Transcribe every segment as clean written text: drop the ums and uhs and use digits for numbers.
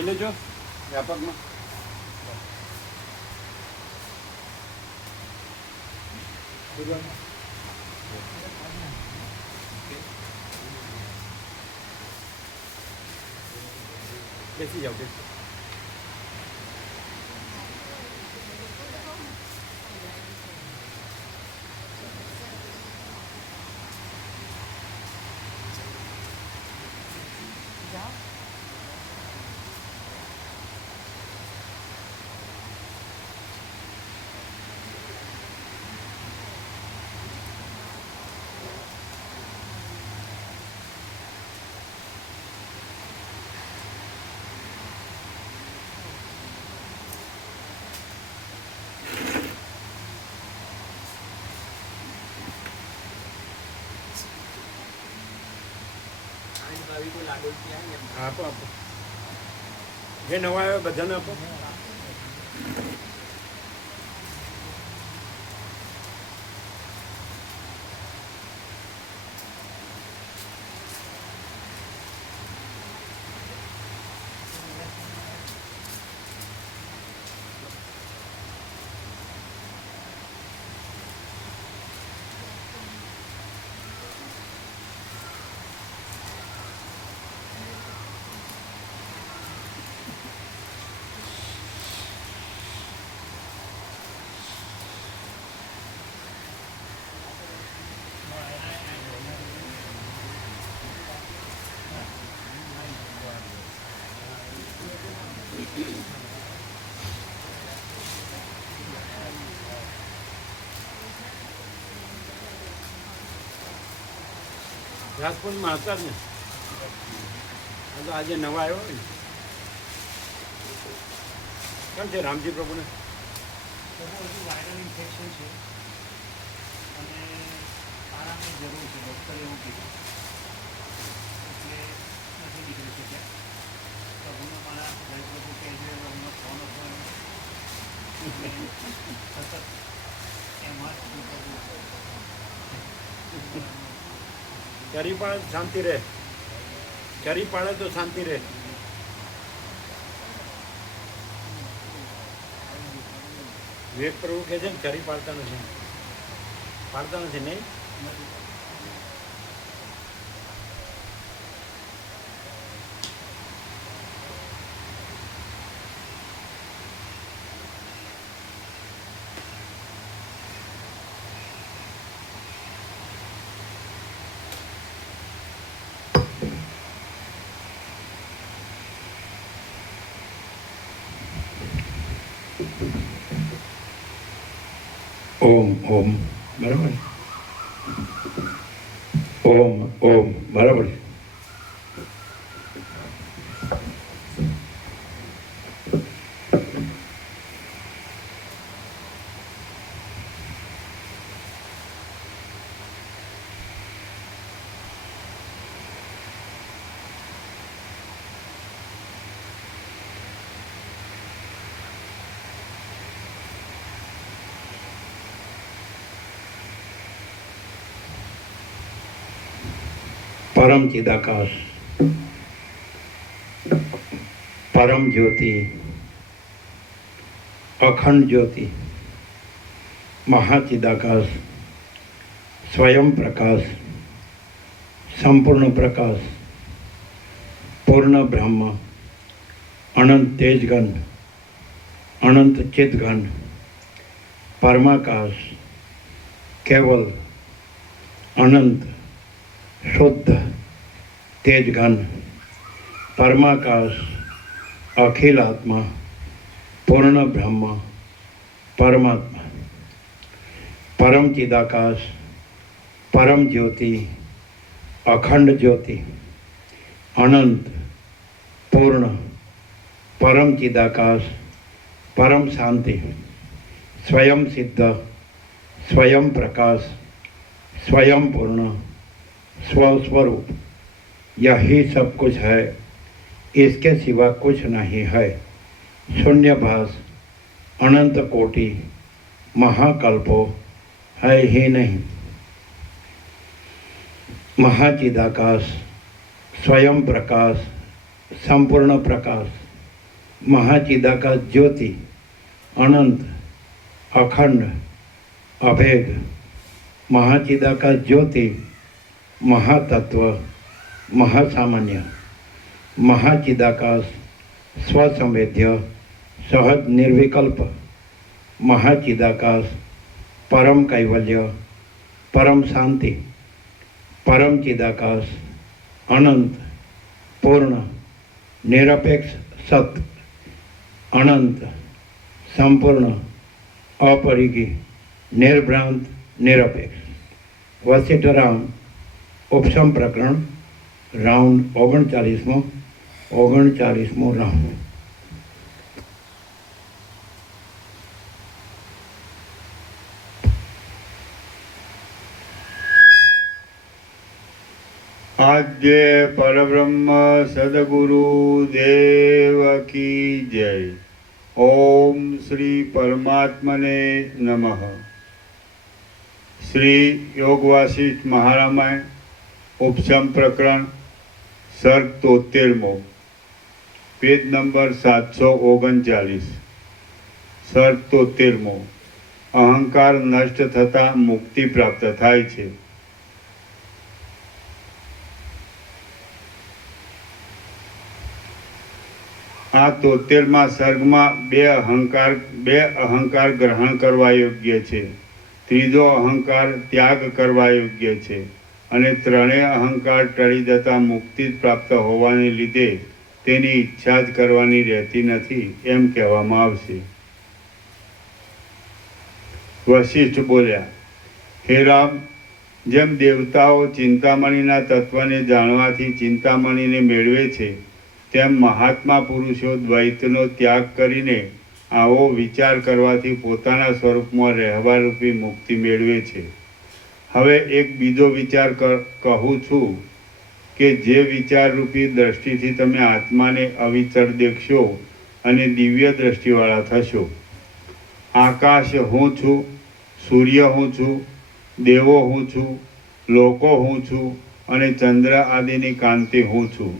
લઈ લેજો વ્યાપકમાં. બેસી જાઓ બેસી. આપો આપો, જે નવા આવ્યો બધાને આપો. રાજકોટમાં હતા જ ને, આજે નવા આવ્યો ને. કેમ છે રામજી પ્રભુને? વાયરલ ઇન્ફેક્શન છે અને આરામની જરૂર છે, ડૉક્ટરે એવું કીધું, એટલે નથી નીકળી શક્યા. પ્રભુનો મારા જય પ્રભુ કે છે, એમનો ફોન હતો સતત એમાં જ પ્રભુ ચરી પાડે શાંતિ રહે, ચરી પાડે તો શાંતિ રહે. વિવેક પ્રભુ કહે છે ને ચરી પાડતા નથી, પાડતા નથી નહીં. ઓમ ઓમ બરાબર, ઓમ ઓમ બરાબર. परम चिदाकाश, परम ज्योति, अखंड ज्योति, महाचिदाकाश, स्वयं प्रकाश, संपूर्ण प्रकाश, पूर्ण ब्रह्म, अनंत तेजगण, अनंत चिदगण, परमाकाश, केवल अनंत शुद्ध तेजगण, परमाकाश, अखिल आत्मा, पूर्ण ब्रह्म, परमात्मा, परम चिदाकाश, परम ज्योति, अखंड ज्योति, अनंत पूर्ण परम चिदाकाश, परम शांति, स्वयं सिद्ध, स्वयं प्रकाश, स्वयं पूर्ण, स्वस्वरूप, यही सब कुछ है, इसके सिवा कुछ नहीं है। शून्यभास, अनंत कोटि, महाकल्पो है ही नहीं। महाचिदाकाश, स्वयं प्रकाश, संपूर्ण प्रकाश, મહાચિદાકાશ જ્યોતિ, અનંત, અખંડ, અભેદ, મહાચિદાકાશ જ્યોતિ, મહાતત્વ, મહાસામાન્ય, મહાચિદાકાશ સ્વસંવેદ્ય, સહજ નિર્વિકલ્પ, મહાચિદાકાશ પરમ કૈવલ્ય, પરમ શાંતિ, પરમ ચિદાકાશ, અનંત, પૂર્ણ, નિરપેક્ષ સત, અનંત, સંપૂર્ણ, अपरिगी, निर्भ्रांत, निरपेक्ष। वसिष्ठराम उपशम प्रकरण राउंड 39मो राउंड। आद्य परब्रह्म सद्गुरु देव की जय। ओम श्री परमात्मने नमः। श्री योग वासिष्ठ महारामायण उपशम प्रकरण सर्ग 73मो, पेज नंबर 739। सर्ग 73मो। अहंकार नष्ट थता मुक्ति प्राप्त थाय छे। आ 73मा सर्गमां બે અહંકાર ગ્રહણ કરવા યોગ્ય છે, ત્રીજો અહંકાર ત્યાગ કરવા યોગ્ય છે અને ત્રણેય અહંકાર ટળી જતા મુક્તિ પ્રાપ્ત હોવાને લીધે તેની ઈચ્છા જ કરવાની રહેતી નથી એમ કહેવામાં આવશે। વશિષ્ઠ બોલ્યા, હે રામ, જેમ દેવતાઓ ચિંતામણીના તત્વને જાણવાથી ચિંતામણીને મેળવે છે, તેમ મહાત્મા પુરુષો દ્વૈતનો ત્યાગ કરીને આવો વિચાર કરવાથી પોતાના સ્વરૂપમાં રહેવારૂપી મુક્તિ મેળવે છે। હવે એક બીજો વિચાર કહું છું કે જે વિચારરૂપી દ્રષ્ટિથી તમે આત્માને અવિચળ દેખશો અને દિવ્ય દ્રષ્ટિવાળા થશો। આકાશ હું છું, સૂર્ય હું છું, દેવો હું છું, લોકો હું છું અને ચંદ્ર આદિની કાંતિ હું છું।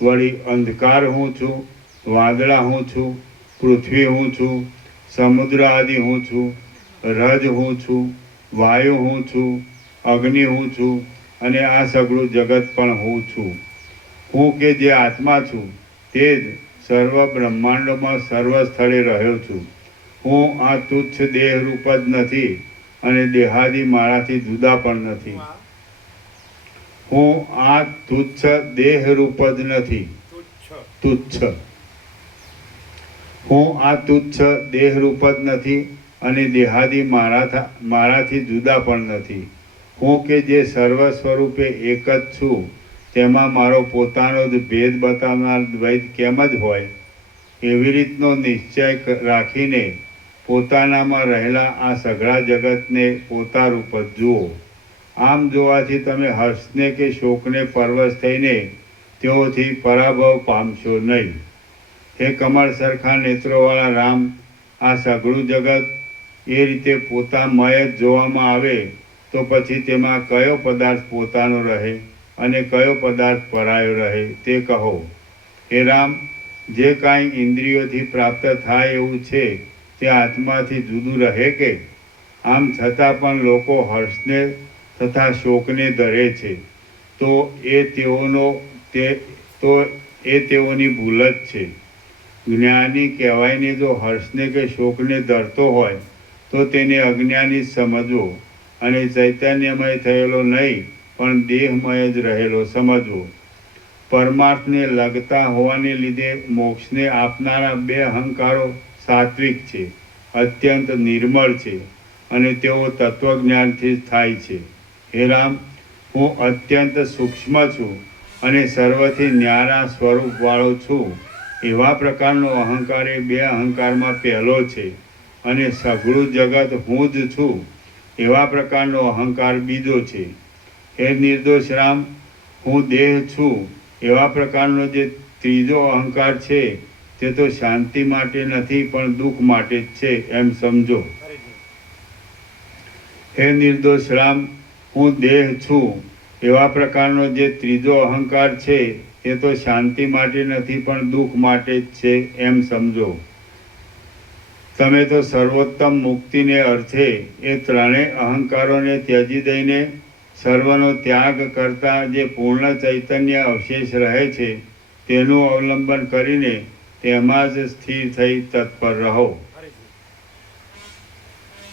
वળી अंधकार हूँ छू, वादड़ा हूँ छू, पृथ्वी हूँ छू, समुद्र आदि हूँ छू, रज हूँ छू, वायु हूँ छू, अग्नि हूँ छू अने आ सगळुं जगत पण हूँ छू। हूँ के जे आत्मा छू ते ज सर्व ब्रह्मांडमां सर्व स्थळे रह्यो छू। हूँ आ तुच्छ देह रूप ज नथी अने देहादि माराथी जुदा पण नथी। हूँ आ तुच्छ देह रूप ज नथी, तुच्छ। हूँ आ तुच्छ देह रूप ज नथी अने देहादि माराथी जुदा पण नथी। हूँ के जे सर्व स्वरूपे एक ज छू, तेमां मारो पोतानो ज भेद बतावनार द्वैत केम ज होय, एवी रीतनो निश्चय राखीने पोतानामां रहेला आ सगळा जगतने पोता रूप ज जुओ। आम जोवाथी तमे हर्षने के शोकने परवश थईने तेओथी पराभव पामशो नहीं। हे कमल सरखा नेत्रोवाळा राम, आ सगळुं जगत ए रीते पोतामय ज जोवामां आवे तो पछी तेमां कयो पदार्थ पोतानो रहे अने कयो पदार्थ परायो रहे ते कहो। हे राम, जे कांई इंद्रियोथी प्राप्त थाय एवुं छे ते आत्माथी जुदुं रहे के? आम छतां पण लोको हर्षने तथा शोकने धरे छे तो ए तेओनी भूल ज छे। ज्ञानी कहेवायने जो हर्षने के शोकने धरतो होय तो तेने अज्ञानी समजवो अने चैतन्यमय थयेलो नहीं पण देहमय ज रहेलो समजवो। परमार्थने लगता होवाने लीधे मोक्षने आपनारा बे अहंकारो सात्विक छे, अत्यंत निर्मल छे अने तेओ तत्वज्ञानथी ज थाय छे। हे राम, हूँ अत्यंत सूक्ष्म छूँ अने सर्वथी न्यारा स्वरूपवाळो छूँ। एवा प्रकारनो अहंकार ए बे अहंकारमां पहेलो छे अने सगळुं जगत हूँ ज छूँ एवा प्रकारनो अहंकार बीजो छे। हे निर्दोष राम, हूँ देह छूँ एवा प्रकारनो जे त्रीजो अहंकार छे ते तो शांति माटे नथी पण दुख माटे ज छे एम समझो। हे निर्दोष राम, हूँ देह छूँ एवा प्रकारनो जे त्रीजो अहंकार छे એ તો શાંતિ માટે નથી પણ દુઃખ માટે જ છે એમ સમજો. તમે તો સર્વોત્તમ મુક્તિને અર્થે એ ત્રણેય અહંકારોને ત્યજી દઈને સર્વનો ત્યાગ કરતા જે પૂર્ણ ચૈતન્ય અવશેષ રહે છે તેનું અવલંબન કરીને તેમાં જ સ્થિર થઈ તત્પર રહો.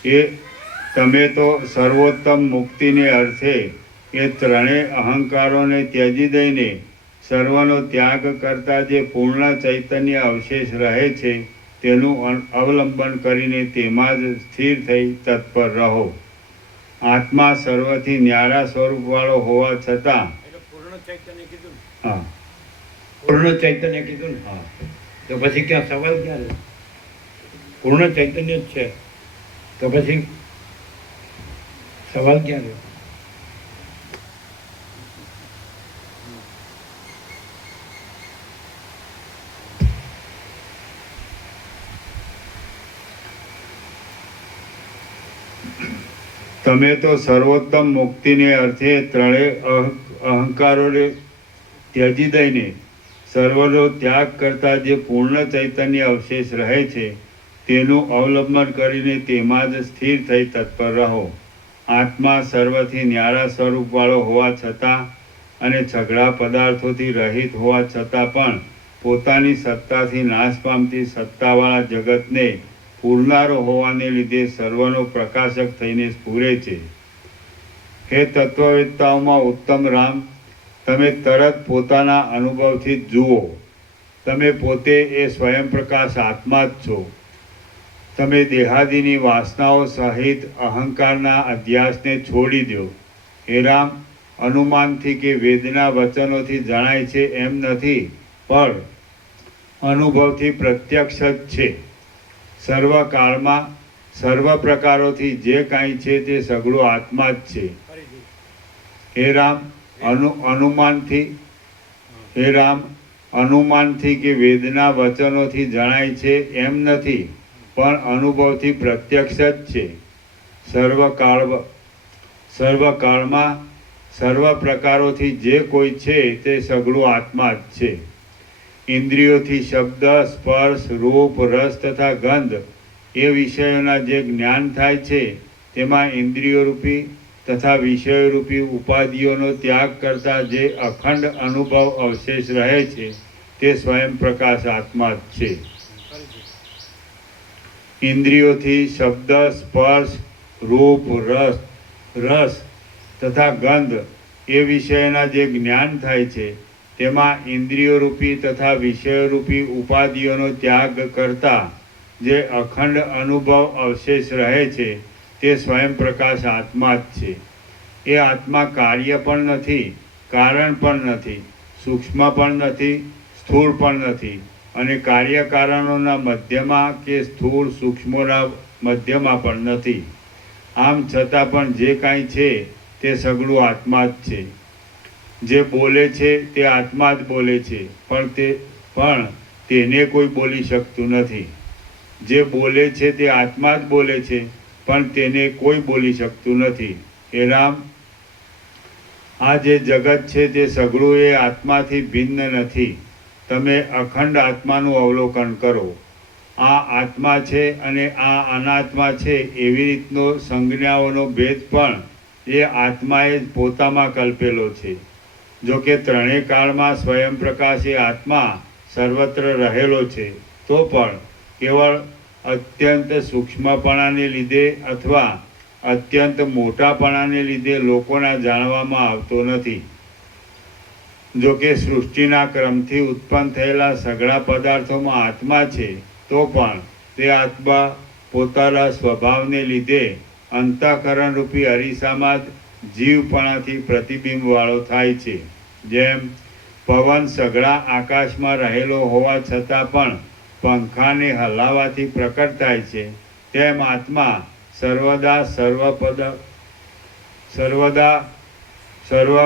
એ તમે તો સર્વોત્તમ મુક્તિને અર્થે એ ત્રણેય અહંકારોને ત્યજી દઈને સર્વનો ત્યાગ કરતા જે પૂર્ણ ચૈતન્ય અવશેષ રહે છે તેનું અવલંબન કરીને તેમાં જ સ્થિર થઈ તત્પર રહો. આત્મા સર્વથી ન્યારા સ્વરૂપવાળો હોવા છતાં એટલે પૂર્ણ ચૈતન્ય કીધું ને? હા પૂર્ણ ચૈતન્ય કીધું ને? હા. તો પછી ક્યાં સવાલ ક્યાં રહ્યો? પૂર્ણ ચૈતન્ય જ છે તો પછી સવાલ ક્યાં રહ્યો? તમે તો સર્વોત્તમ મુક્તિને અર્થે ત્રણેય અહંકારોને ત્યજી દઈને સર્વનો ત્યાગ કરતા જે પૂર્ણ ચૈતન્ય અવશેષ રહે છે તેનું અવલંબન કરીને તેમાં જ સ્થિર થઈ તત્પર રહો. આત્મા સર્વથી ન્યારા સ્વરૂપવાળો હોવા છતાં અને છગડા પદાર્થોથી રહિત હોવા છતાં પણ પોતાની સત્તાથી નાશ પામતી સત્તાવાળા જગતને પૂરનારો હોવાને લીધે સર્વનો પ્રકાશક થઈને સ્ફુરે છે. હે તત્વવેત્તાઓમાં ઉત્તમ રામ, તમે તરત પોતાના અનુભવથી જ જુઓ. તમે પોતે એ સ્વયં પ્રકાશ આત્મા જ છો. તમે દેહાદિની વાસનાઓ સહિત અહંકારના અધ્યાસને છોડી દો. હે રામ, અનુમાનથી કે વેદના વચનોથી જણાય છે એમ નથી, પણ અનુભવથી પ્રત્યક્ષ જ છે. સર્વકાળમાં સર્વ પ્રકારોથી જે કાંઈ છે તે સઘળું આત્મા જ છે. હે રામ, અનુમાનથી કે વેદના વચનોથી જણાય છે એમ નથી, પણ અનુભવથી પ્રત્યક્ષ જ છે. સર્વકાળમાં સર્વ પ્રકારોથી જે કોઈ છે તે સઘળું આત્મા જ છે. ઇન્દ્રિયોથી શબ્દ, સ્પર્શ, રૂપ, રસ તથા ગંધ એ વિષયોના જે જ્ઞાન થાય છે તેમાં ઇન્દ્રિયોરૂપી તથા વિષયોરૂપી ઉપાધિઓનો ત્યાગ કરતા જે અખંડ અનુભવ અવશેષ રહે છે તે સ્વયં પ્રકાશ આત્મા જ છે. ઇન્દ્રિયોથી શબ્દ, સ્પર્શ, રૂપ, રસ તથા ગંધ એ વિષયના જે જ્ઞાન થાય છે તેમાં ઇન્દ્રિયોરૂપી તથા વિષયોરૂપી ઉપાધિઓનો ત્યાગ કરતા જે અખંડ અનુભવ અવશેષ રહે છે તે સ્વયં પ્રકાશ આત્મા જ છે. એ આત્મા કાર્ય પણ નથી, કારણ પણ નથી, સૂક્ષ્મ પણ નથી, સ્થૂળ પણ નથી અને કાર્યકારણોના મધ્યમાં કે સ્થૂળ સૂક્ષ્મોના મધ્યમાં પણ નથી. આમ છતાં પણ જે કાંઈ છે તે સઘળું આત્મા જ છે. જે બોલે છે તે આત્મા જ બોલે છે, પણ તેને કોઈ બોલી શકતું નથી. જે બોલે છે તે આત્મા જ બોલે છે, પણ તેને કોઈ બોલી શકતું નથી. હે રામ, આ જે જગત છે તે સઘળું એ આત્માથી ભિન્ન નથી. તમે અખંડ આત્માનું અવલોકન કરો. આ આત્મા છે અને આ અનાત્મા છે એવી રીતનો સંજ્ઞાઓનો ભેદ પણ એ આત્માએ જ પોતામાં કલ્પેલો છે. જો કે ત્રણેય કાળમાં સ્વયં પ્રકાશ એ આત્મા સર્વત્ર રહેલો છે, તો પણ કેવળ અત્યંત સૂક્ષ્મપણાને લીધે અથવા અત્યંત મોટાપણાને લીધે લોકોના જાણવામાં આવતો નથી. જો કે સૃષ્ટિના ક્રમથી ઉત્પન્ન થયેલા સઘળા પદાર્થોમાં આત્મા છે, તો પણ તે આત્મા પોતાના સ્વભાવને લીધે અંતઃકરણરૂપી અરીસામાં જ જીવપણાથી પ્રતિબિંબવાળો થાય છે. જેમ પવન સઘળા આકાશમાં રહેલો હોવા છતાં પણ પંખાને હલાવાથી પ્રકટ થાય છે, તેમ આત્મા સર્વ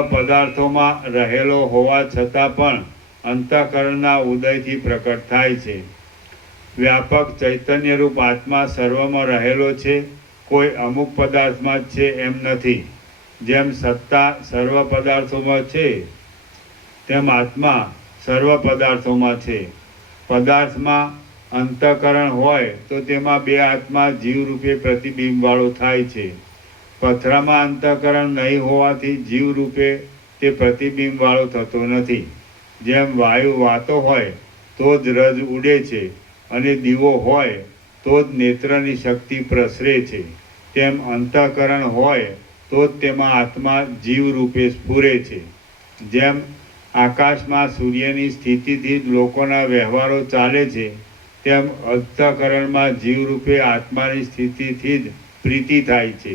પદાર્થોમાં રહેલો હોવા છતાં પણ અંતઃકરણના ઉદયથી પ્રકટ થાય છે. વ્યાપક ચૈતન્યરૂપ આત્મા સર્વમાં રહેલો છે, કોઈ અમુક પદાર્થમાં જ છે એમ નથી. જેમ સત્તા સર્વ પદાર્થોમાં છે તેમ આત્મા સર્વ પદાર્થોમાં છે. પદાર્થમાં અંતઃકરણ હોય તો તેમાં બે આત્મા જીવરૂપે પ્રતિબિંબવાળો થાય છે. પથરામાં અંતઃકરણ નહીં હોવાથી જીવરૂપે તે પ્રતિબિંબવાળો થતો નથી. જેમ વાયુ વાતો હોય તો જ રજ ઉડે છે અને દીવો હોય તો જ નેત્રની શક્તિ પ્રસરે છે, તેમ અંતઃકરણ હોય તો જ તેમાં આત્મા જીવરૂપે સ્ફુરે છે. જેમ આકાશમાં સૂર્યની સ્થિતિથી જ લોકોના વ્યવહારો ચાલે છે, તેમ અંતઃકરણમાં જીવરૂપે આત્માની સ્થિતિથી જ પ્રીતિ થાય છે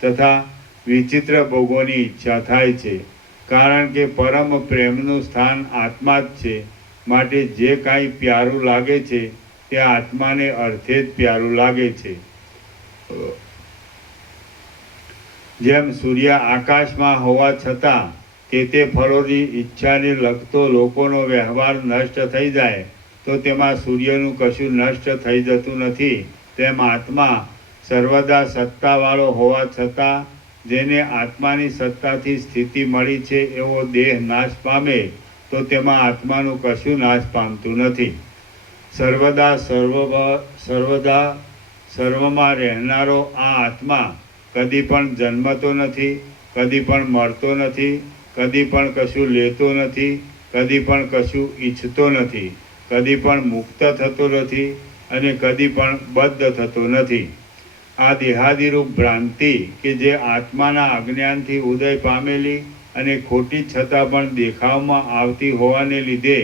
તથા વિચિત્ર ભોગોની ઈચ્છા થાય છે. કારણ કે પરમ પ્રેમનું સ્થાન આત્મા જ છે, માટે જે કાંઈ પ્યારું લાગે છે તે આત્માને અર્થે જ પ્યારું લાગે છે. જેમ સૂર્ય આકાશમાં હોવા છતાં તે ફળોની ઈચ્છાને લગતો લોકોનો વ્યવહાર નષ્ટ થઈ જાય તો તેમાં સૂર્યનું કશું નષ્ટ થઈ જતું નથી, તેમ આત્મા સર્વદા સત્તાવાળો હોવા છતાં જેને આત્માની સત્તાથી સ્થિતિ મળી છે એવો દેહ નાશ પામે તો તેમાં આત્માનું કશું નાશ પામતું નથી. સર્વદા સર્વમાં રહેનારો આ આત્મા કદી પણ જન્મતો નથી, કદી પણ મરતો નથી, કદી પણ કશું લેતો નથી, કદી પણ કશું ઈચ્છતો નથી, કદી પણ મુક્ત થતો નથી અને કદી પણ બદ્ધ થતો નથી. આ દેહાદિરૂપ ભ્રાંતિ કે જે આત્માના અજ્ઞાનથી ઉદય પામેલી અને ખોટી છતાં પણ દેખાવમાં આવતી હોવાને લીધે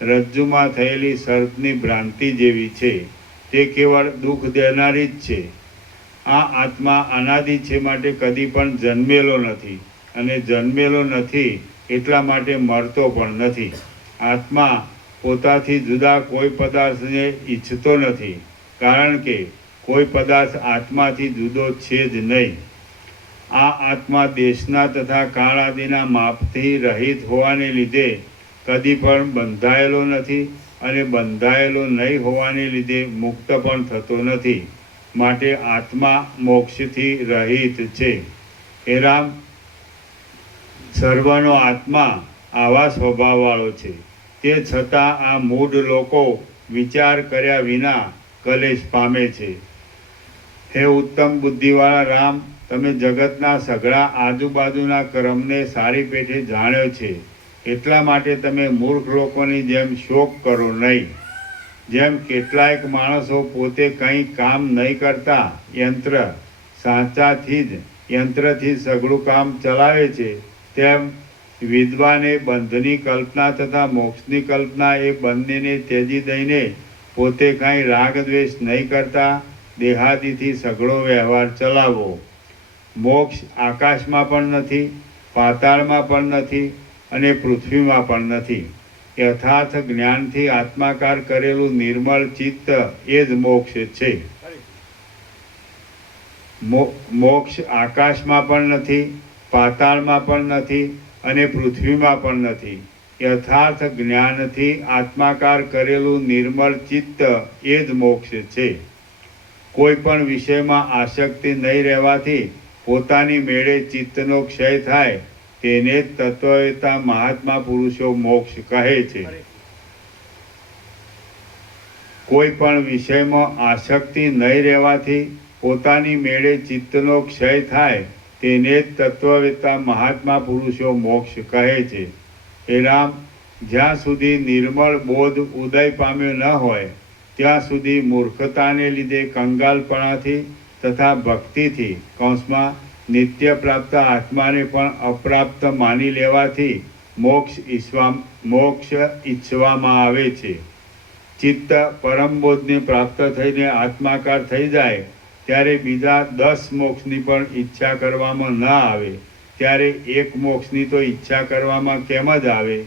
રજ્જુમાં થયેલી સર્પની ભ્રાંતિ જેવી છે, તે કેવળ દુઃખ દેનારી જ છે. આ આત્મા અનાદિ છે માટે કદી પણ જન્મેલો નથી અને જન્મેલો નથી એટલા માટે મરતો પણ નથી. આત્મા પોતાથી જુદા કોઈ પદાર્થને ઈચ્છતો નથી, કારણ કે કોઈ પદાર્થ આત્માથી જુદો છે જ નહીં. આ આત્મા દેશના તથા કાળ આદિના માપથી રહિત હોવાને લીધે કદી પણ બંધાયેલો નથી અને બંધાયેલો નહીં હોવાને લીધે મુક્ત પણ થતો નથી, માટે આત્મા મોક્ષથી રહિત છે. હે રામ, સર્વનો આત્મા આવા સ્વભાવવાળો છે, તે છતાં આ મૂઢ લોકો વિચાર કર્યા વિના કલેશ પામે છે. હે ઉત્તમ બુદ્ધિવાળા રામ, તમે જગતના સઘળા આજુબાજુના ક્રમને સારી પેઠે જાણ્યો છે, એટલા માટે તમે મૂર્ખ લોકોની જેમ શોક કરો નહીં. જેમ કેટલાયક માણસો પોતે કંઈ કામ નહીં કરતા યંત્ર સાચાથી જ યંત્રથી સઘળું કામ ચલાવે છે, તેમ વિદ્વાને બંધની કલ્પના તથા મોક્ષની કલ્પના એ બંનેને ત્યજી દઈને પોતે કાંઈ રાગ દ્વેષ નહીં કરતા દેહાદિથી સઘળો વ્યવહાર ચલાવો. મોક્ષ આકાશમાં પણ નથી, પાતાળમાં પણ નથી અને પૃથ્વીમાં પણ નથી. યથાર્થ જ્ઞાનથી આત્માકાર કરેલું નિર્મળ ચિત્ત એ જ મોક્ષ છે. મોક્ષ આકાશમાં પણ નથી, પાતાળમાં પણ નથી અને પૃથ્વીમાં પણ નથી. યથાર્થ જ્ઞાનથી આત્માકાર કરેલું નિર્મળ ચિત્ત એ જ મોક્ષ છે. કોઈ પણ વિષયમાં આસક્તિ નહીં રહેવાથી પોતાની મેળે ચિત્તનો ક્ષય થાય તેને જ તત્વવેતા મહાત્મા પુરુષો મોક્ષ કહે છે. કોઈ પણ વિષયમાં આસક્તિ નહીં રહેવાથી પોતાની મેળે ચિત્તનો ક્ષય થાય તેને જ તત્વવેતા મહાત્મા પુરુષો મોક્ષ કહે છે. હે રામ, જ્યાં સુધી નિર્મળ બોધ ઉદય પામ્યો ન હોય ત્યાં સુધી મૂર્ખતાને લીધે કંગાલપણાથી તથા ભક્તિથી કૌંસમાં નિત્ય પ્રાપ્ત આત્માને પણ અપ્રાપ્ત માની લેવાથી મોક્ષ ઈચ્છવામાં આવે છે. ચિત્ત પરમબોધને પ્રાપ્ત થઈને આત્માકાર થઈ જાય ત્યારે બીજા 10 મોક્ષની પણ ઈચ્છા કરવામાં ન આવે, ત્યારે એક મોક્ષની તો ઈચ્છા કરવામાં કેમ જ આવે?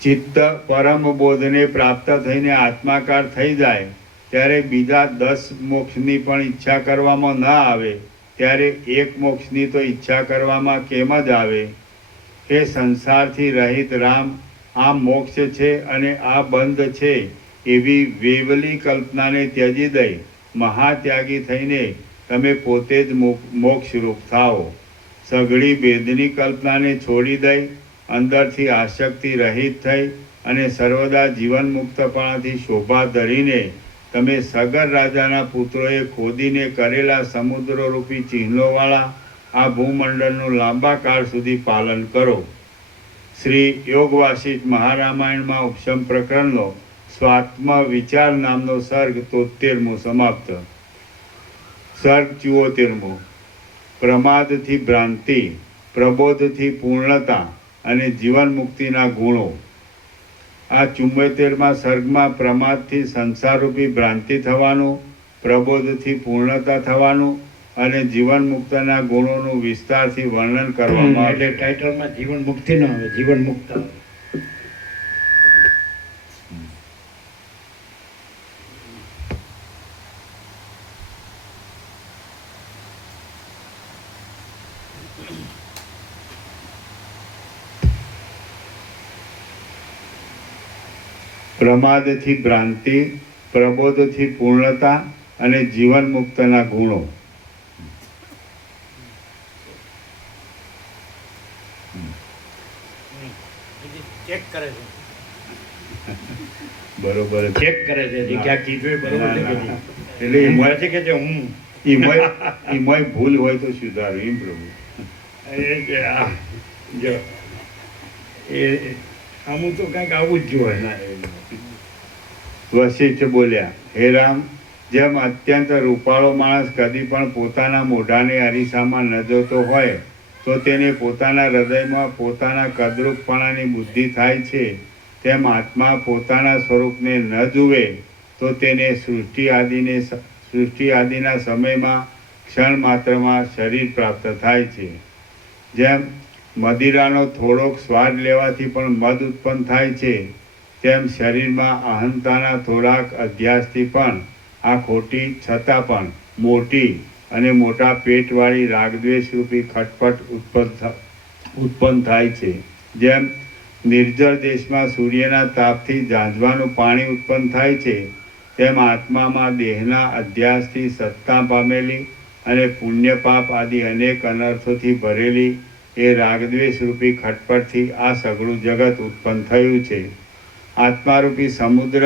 ચિત્ત પરમ બોધને પ્રાપ્ત થઈને આત્માકાર થઈ જાય ત્યારે બીજા 10 મોક્ષની પણ ઈચ્છા કરવામાં ન આવે, ત્યારે એક મોક્ષની તો ઈચ્છા કરવામાં કેમ જ આવે? એ સંસારથી રહિત રામ, આ મોક્ષ છે અને આ બંધ છે એવી વેવલી કલ્પનાને ત્યજી દઈ મહાત્યાગી થઈને તમે પોતે જ મોક્ષરૂપ થાઓ. સઘળી ભેદની કલ્પનાને છોડી દઈ અંદરથી આસક્તિ રહિત થઈ અને સર્વદા જીવન મુક્તપણાથી શોભા ધરીને તમે સગર રાજાના પુત્રોએ ખોદીને કરેલા સમુદ્રરૂપી ચિહ્નોવાળા આ ભૂમંડળનું લાંબા કાળ સુધી પાલન કરો. શ્રી યોગ વાસિષ્ઠ મહારામાયણમાં ઉપશમ પ્રકરણનો સ્વાત્મ વિચાર નામનો સર્ગ 73મો સમાપ્ત. સર્ગ 74મો. પ્રમાદથી ભ્રાંતિ, પ્રબોધથી પૂર્ણતા અને જીવન મુક્તિના ગુણો. આ 74મા સર્ગમાં પ્રમાદથી સંસારરૂપી ભ્રાંતિ થવાનું, પ્રબોધથી પૂર્ણતા થવાનું અને જીવન મુક્તના ગુણોનું વિસ્તારથી વર્ણન કરવામાં એટલે આવે. ટાઇટલમાં જીવન મુક્તિ ન આવે, જીવન મુક્ત આવે. પ્રમાદથી ભ્રાંતિ, પ્રબોધથી પૂર્ણતા અને જીવન મુક્તના ગુણો. ચેક કરે છે. બરોબર છે. ચેક કરે છે જે ક્યાં કીધું એ બરોબર છે કે નહીં. એટલે મળે છે કે જે હું એમાંય ભૂલ હોય તો સુધારો એમ પ્રભુ. એ જે આ જો એ આમું તો કંઈક આવું જ જોઈએ ના વશિષ્ઠ બોલ્યા, હે રામ, જેમ અત્યંત રૂપાળો માણસ કદી પણ પોતાના મોઢાને અરીસામાં ન જોતો હોય તો તેને પોતાના હૃદયમાં પોતાના કદરૂપપણાની બુદ્ધિ થાય છે, તેમ આત્મા પોતાના સ્વરૂપને ન જુએ તો તેને સૃષ્ટિ આદિના સમયમાં ક્ષણ માત્રમાં શરીર પ્રાપ્ત થાય છે. જેમ મદિરાનો થોડોક સ્વાદ લેવાથી પણ મદ ઉત્પન્ન થાય છે, તેમ શરીરમાં અહંતાના થોડાક અધ્યાસથી પણ આ ખોટી છતાં પણ મોટી અને મોટા પેટવાળી રાગદ્વેષરૂપી ખટપટ ઉત્પન્ન થાય છે. જેમ નિર્જળ દેશમાં સૂર્યના તાપથી ઝાંઝવાનું પાણી ઉત્પન્ન થાય છે, તેમ આત્મામાં દેહના અધ્યાસથી સત્તા પામેલી અને પુણ્ય પાપ આદિ અનેક અનર્થોથી ભરેલી એ રાગદ્વેષરૂપી ખટપટથી આ સઘળું જગત ઉત્પન્ન થયું છે. આત્મારૂપી સમુદ્ર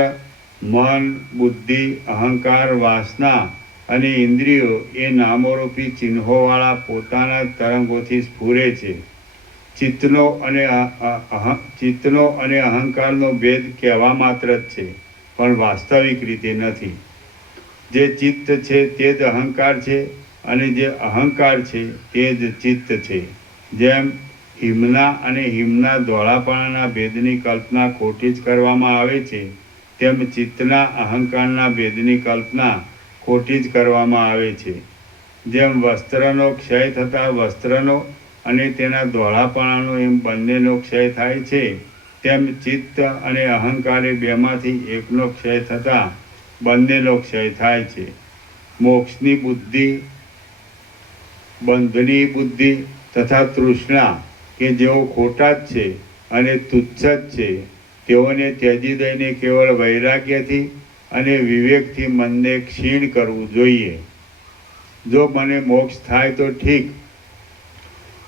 મન, બુદ્ધિ, અહંકાર, વાસના અને ઇન્દ્રિયો એ નામોરૂપી ચિહ્નોવાળા પોતાના તરંગોથી સ્ફુરે છે. ચિત્તનો અને અહંકારનો ભેદ કહેવા માત્ર જ છે, પણ વાસ્તવિક રીતે નથી. જે ચિત્ત છે તે જ અહંકાર છે અને જે અહંકાર છે તે જ ચિત્ત છે. જેમ હિમના અને હિમના ધોળાપણાના ભેદની કલ્પના ખોટી જ કરવામાં આવે છે, તેમ ચિત્તના અહંકારના ભેદની કલ્પના ખોટી જ કરવામાં આવે છે. જેમ વસ્ત્રનો ક્ષય થતાં વસ્ત્રનો અને તેના ધોળાપણાનો એમ બંનેનો ક્ષય થાય છે, તેમ ચિત્ત અને અહંકારે બેમાંથી એકનો ક્ષય થતાં બંનેનો ક્ષય થાય છે. મોક્ષની બુદ્ધિ, બંધની બુદ્ધિ તથા તૃષ્ણા કે જેઓ ખોટા જ છે અને તુચ્છ જ છે, તેઓને ત્યજી દઈને કેવળ વૈરાગ્યથી અને વિવેકથી મનને ક્ષીણ કરવું જોઈએ. જો મને મોક્ષ થાય તો ઠીક,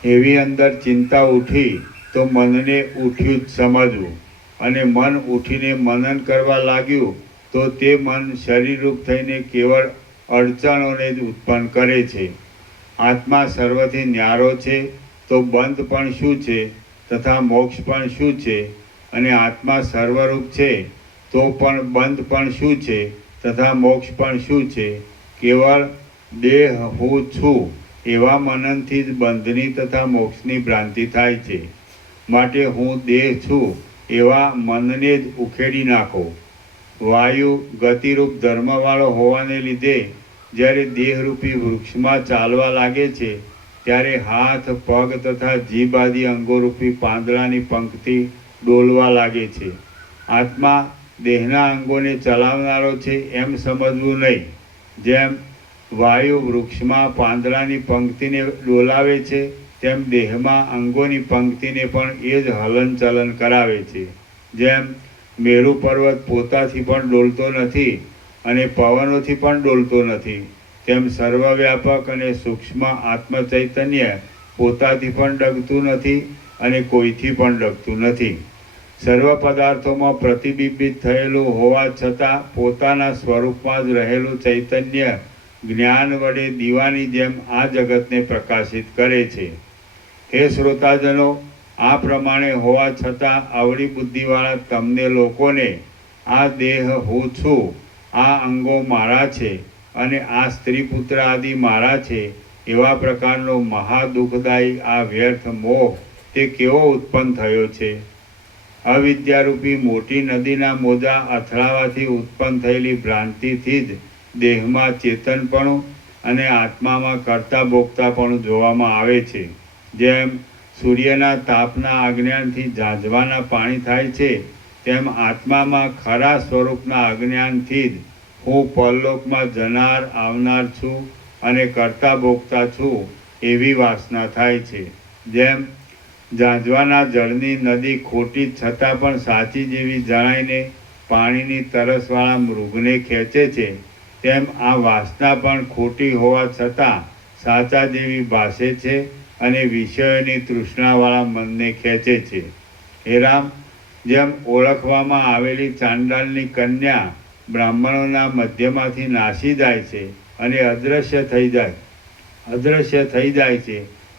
એવી અંદર ચિંતા ઉઠી તો મનને ઉઠ્યું જ સમજવું, અને મન ઉઠીને મનન કરવા લાગ્યું તો તે મન શરીરરૂપ થઈને કેવળ અડચણોને જ ઉત્પન્ન કરે છે. આત્મા સર્વથી ન્યારો છે તો બંધ પણ શું છે તથા મોક્ષ પણ શું છે, અને આત્મા સર્વરૂપ છે તો પણ બંધ પણ શું છે તથા મોક્ષ પણ શું છે. કેવળ દેહ હું છું એવા મનનથી જ બંધની તથા મોક્ષની ભ્રાંતિ થાય છે. માટે હું દેહ છું એવા મનને જ ઉખેડી નાખો. વાયુ ગતિરૂપ ધર્મવાળો હોવાને લીધે જ્યારે દેહરૂપી વૃક્ષમાં ચાલવા લાગે છે, ત્યારે હાથ, પગ તથા જીભ આદિ અંગોરૂપી પાંદડાની પંક્તિ ડોલવા લાગે છે. આત્મા દેહના અંગોને ચલાવનારો છે એમ સમજવું નહીં. જેમ વાયુ વૃક્ષમાં પાંદડાની પંક્તિને ડોલાવે છે, તેમ દેહમાં અંગોની પંક્તિને પણ એ જ હલનચલન કરાવે છે. જેમ મેરુ પર્વત પોતાથી પણ ડોલતો નથી અને પવનોથી પણ ડોલતો નથી, તેમ સર્વવ્યાપક અને સૂક્ષ્મ આત્મચૈતન્ય પોતાથી પણ ડગતું નથી અને કોઈથી પણ ડગતું નથી. સર્વ પદાર્થોમાં પ્રતિબિંબિત થયેલું હોવા છતાં પોતાના સ્વરૂપમાં જ રહેલું ચૈતન્ય જ્ઞાન વડે દીવાની જેમ આ જગતને પ્રકાશિત કરે છે. હે શ્રોતાજનો, આ પ્રમાણે હોવા છતાં અવળી બુદ્ધિવાળા તમને લોકોને આ દેહ હું છું, આ અંગો મારા છે અને આ સ્ત્રી પુત્ર આદિ મારા છે એવા પ્રકારનો મહાદુઃખદાયી આ વ્યર્થ મોહ તે કેવો ઉત્પન્ન થયો છે? અવિદ્યારૂપી મોટી નદીના મોજા અથડાવાથી ઉત્પન્ન થયેલી ભ્રાંતિથી જ દેહમાં ચેતનપણું અને આત્મામાં કરતા ભોગતાપણું જોવામાં આવે છે. જેમ સૂર્યના તાપના અજ્ઞાનથી ઝાંઝવાના પાણી થાય છે, તેમ આત્મામાં ખરા સ્વરૂપના અજ્ઞાનથી જ હું પરલોકમાં જનાર આવનાર છું અને કરતા ભોગતા છું એવી વાસના થાય છે. જેમ ઝાંઝવાના જળની નદી ખોટી છતાં પણ સાચી જેવી જણાઈને પાણીની તરસવાળા મૃગને ખેંચે છે, તેમ આ વાસના પણ ખોટી હોવા છતાં સાચા જેવી ભાસે છે અને વિષયોની તૃષ્ણાવાળા મનને ખેંચે છે. હે રામ, જેમ ઓળખવામાં આવેલી ચાંડાલની કન્યા બ્રાહ્મણોના મધ્યમાંથી નાસી જાય છે અને અદૃશ્ય થઈ જાય છે,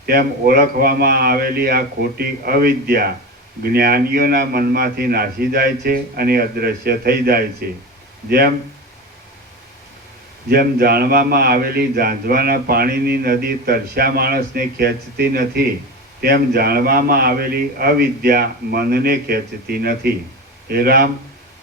તેમ ઓળખવામાં આવેલી આ ખોટી અવિદ્યા જ્ઞાનીઓના મનમાંથી નાસી જાય છે અને અદૃશ્ય થઈ જાય છે. જેમ જાણવામાં આવેલી ઝાંઝવાના પાણીની નદી તરસ્યા માણસને ખેંચતી નથી, તેમ જાણવામાં આવેલી અવિદ્યા મનને ખેંચતી નથી. હે રામ,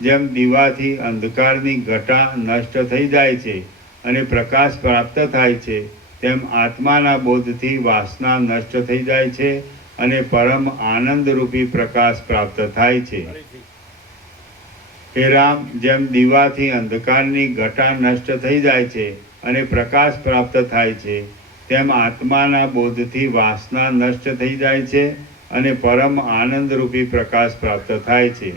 જેમ દીવાથી અંધકારની ઘટા નષ્ટ થઈ જાય છે અને પ્રકાશ પ્રાપ્ત થાય છે, તેમ આત્માના બોધથી વાસના નષ્ટ થઈ જાય છે અને પરમ આનંદરૂપી પ્રકાશ પ્રાપ્ત થાય છે. હે રામ, જેમ દીવાથી અંધકારની ઘટા નષ્ટ થઈ જાય છે અને પ્રકાશ પ્રાપ્ત થાય છે, તેમ આત્માના બોધથી વાસના નષ્ટ થઈ જાય છે અને પરમ આનંદરૂપી પ્રકાશ પ્રાપ્ત થાય છે.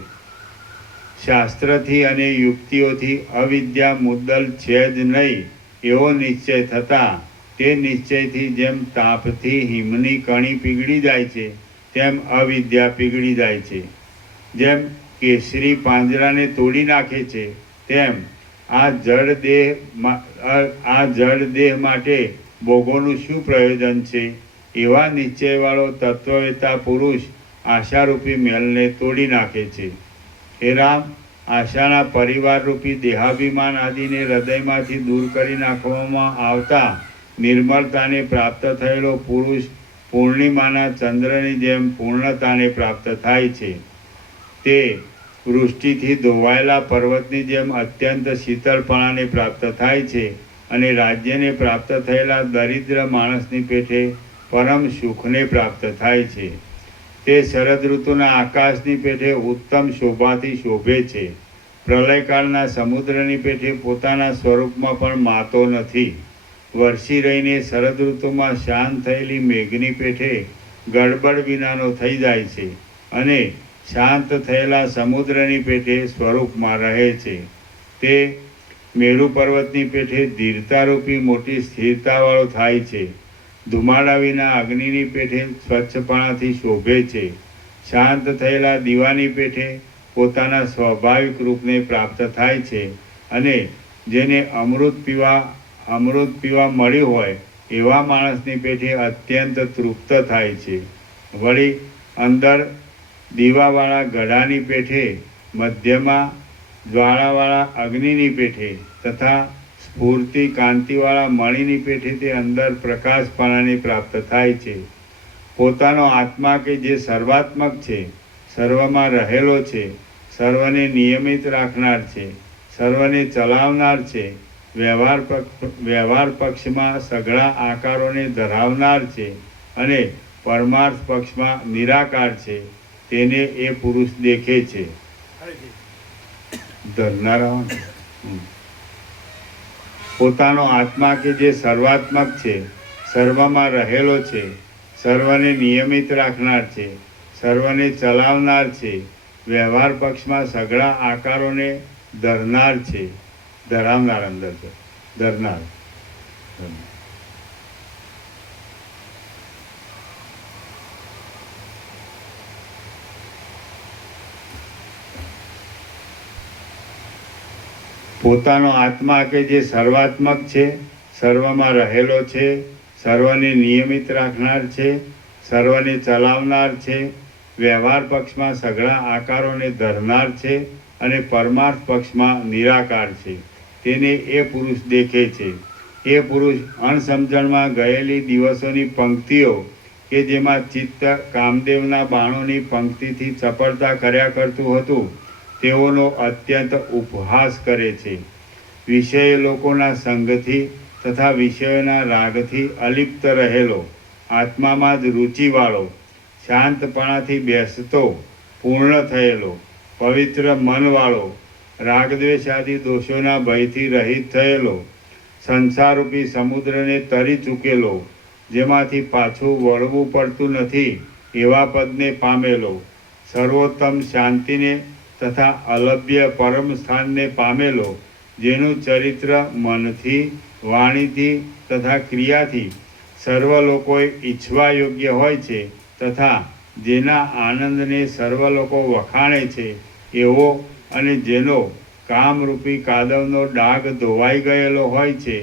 શાસ્ત્રથી અને યુક્તિઓથી અવિદ્યા મુદ્દલ છે જ નહીં એવો નિશ્ચય થતાં તે નિશ્ચયથી જેમ તાપથી હિમની કણી પીગળી જાય છે, તેમ અવિદ્યા પીગળી જાય છે. જેમ કેસરી પાંજરાને તોડી નાખે છે, તેમ આ જડ દેહ માટે ભોગોનું શું પ્રયોજન છે? એવા નિશ્ચયવાળો તત્વવેતા પુરુષ આશારૂપી મેલને તોડી નાખે છે. હે રામ, આશાના પરિવારરૂપી દેહાભિમાન આદિને હૃદયમાંથી દૂર કરી નાખવામાં આવતા નિર્મળતાને પ્રાપ્ત થયેલો પુરુષ પૂર્ણિમાના ચંદ્રની જેમ પૂર્ણતાને પ્રાપ્ત થાય છે. તે વૃષ્ટિથી ધોવાયેલા પર્વતની જેમ અત્યંત શીતળપણાને પ્રાપ્ત થાય છે અને રાજ્યને પ્રાપ્ત થયેલા દરિદ્ર માણસની પેઠે પરમ સુખને પ્રાપ્ત થાય છે. તે શરદ ઋતુના આકાશની પેઠે ઉત્તમ શોભાથી શોભે છે. પ્રલયકાળના સમુદ્રની પેઠે પોતાના સ્વરૂપમાં પણ માતો નથી. વરસી રહીને શરદ ઋતુમાં શાંત થયેલી મેઘની પેઠે ગડબડ વિનાનો થઈ જાય છે અને શાંત થયેલા સમુદ્રની પેઠે સ્વરૂપમાં રહે છે. તે મેરુ પર્વતની પેઠે ધીરતારૂપી મોટી સ્થિરતાવાળો થાય છે. ધુમાડા વિના અગ્નિની પેઠે સ્વચ્છપણાથી શોભે છે. શાંત થયેલા દીવાની પેઠે પોતાના સ્વાભાવિક રૂપને પ્રાપ્ત થાય છે અને જેને અમૃત પીવા મળ્યું હોય એવા માણસની પેઠે અત્યંત તૃપ્ત થાય છે. વળી અંદર દીવાવાળા ગઢાની પેઠે, મધ્યમાં જ્વાળાવાળા અગ્નિની પેઠે તથા સ્ફૂર્તિ કાંતિવાળા મણીની પેઠે તે અંદર પ્રકાશપણાની પ્રાપ્ત થાય છે. પોતાનો આત્મા કે જે સર્વાત્મક છે, સર્વમાં રહેલો છે, સર્વને નિયમિત રાખનાર છે, સર્વને ચલાવનાર છે, વ્યવહાર પક્ષમાં સઘળા આકારોને ધરાવનાર છે અને પરમાર્થ પક્ષમાં નિરાકાર છે, તેને એ પુરુષ દેખે છે. ધરનારા પોતાનો આત્મા કે જે સર્વાત્મક છે, સર્વમાં રહેલો છે, સર્વને નિયમિત રાખનાર છે, સર્વને ચલાવનાર છે, વ્યવહાર પક્ષમાં સઘળા આકારોને ધરનાર છે. ધરાવનાર અંદર છે, ધરનાર. પોતાનો આત્મા કે જે સર્વાત્મક છે, સર્વમાં રહેલો છે, સર્વને નિયમિત રાખનાર છે, સર્વને ચલાવનાર છે, વ્યવહાર પક્ષમાં સઘળા આકારોને ધરનાર છે અને પરમાર્થ પક્ષમાં નિરાકાર છે, તેને એ પુરુષ દેખે છે. એ પુરુષ અણસમજણમાં ગયેલી દિવસોની પંક્તિઓ કે જેમાં ચિત્ત કામદેવના બાણોની પંક્તિથી ચપળતા કર્યા કરતું હતું, તેઓનો અત્યંત ઉપહાસ કરે છે. વિષય લોકોના સંગથી તથા વિષયોના રાગથી અલિપ્ત રહેલો, આત્મામાં જ રુચિવાળો, શાંતપણાથી બેસતો, પૂર્ણ થયેલો, પવિત્ર મનવાળો, રાગદ્વેષ આદિ દોષોના ભયથી રહિત થયેલો, સંસારરૂપી સમુદ્રને તરી ચૂકેલો, જેમાંથી પાછું વળવું પડતું નથી એવા પદને પામેલો, સર્વોત્તમ શાંતિને તથા અલભ્ય પરમ સ્થાનને પામેલો, જેનું ચરિત્ર મનથી, વાણીથી તથા ક્રિયાથી સર્વ લોકોએ ઈચ્છવા યોગ્ય હોય છે તથા જેના આનંદને સર્વ લોકો વખાણે છે એવો અને જેનો કામરૂપી કાદવનો ડાઘ ધોવાઈ ગયેલો હોય છે,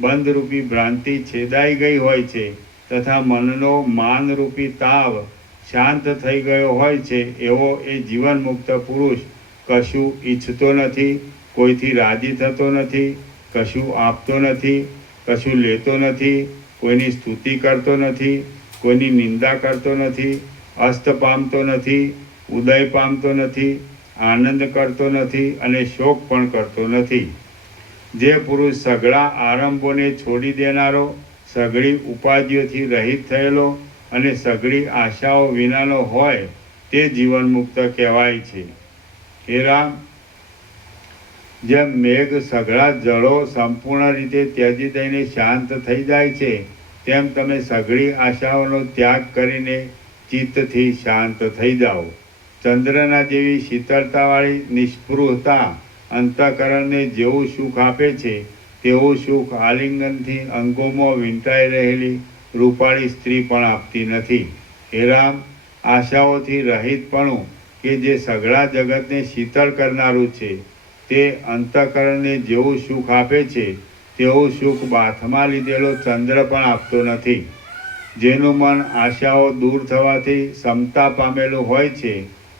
બંધરૂપી ભ્રાંતિ છેદાઈ ગઈ હોય છે તથા મનનો માનરૂપી તાવ શાંત થઈ ગયો હોય છે, એવો એ જીવનમુક્ત પુરુષ કશું ઈચ્છતો નથી, કોઈથી રાજી થતો નથી, કશું આપતો નથી, કશું લેતો નથી, કોઈની સ્તુતિ કરતો નથી, કોઈની નિંદા કરતો નથી, અસ્ત પામતો નથી, ઉદય પામતો નથી, આનંદ કરતો નથી અને શોક પણ કરતો નથી. જે પુરુષ સઘળા આરંભોને છોડી દેનારો, સઘળી ઉપાધિઓથી રહિત થયેલો અને સઘળી આશાઓ વિનાનો હોય તે જીવનમુક્ત કહેવાય છે. હે રામ, જેમ મેઘ સઘળા જળો સંપૂર્ણ રીતે ત્યજી દઈને શાંત થઈ જાય છે, તેમ તમે સઘળી આશાઓનો ત્યાગ કરીને ચિત્તથી શાંત થઈ જાઓ. ચંદ્રના જેવી શીતળતાવાળી નિસ્પૃહતા અંતઃકરણને જેવું સુખ આપે છે, તેવું સુખ આલિંગનથી અંગોમાં વીંટાઈ રહેલી રૂપાળી સ્ત્રી પણ આપતી નથી. હે રામ, આશાઓથી રહિતપણું કે જે સઘળા જગતને શીતળ કરનારું છે, તે અંતઃકરણને જેવું સુખ આપે છે, તેવું સુખ બાથમાં લીધેલો ચંદ્ર પણ આપતો નથી. જેનું મન આશાઓ દૂર થવાથી સમતા પામેલું હોય છે,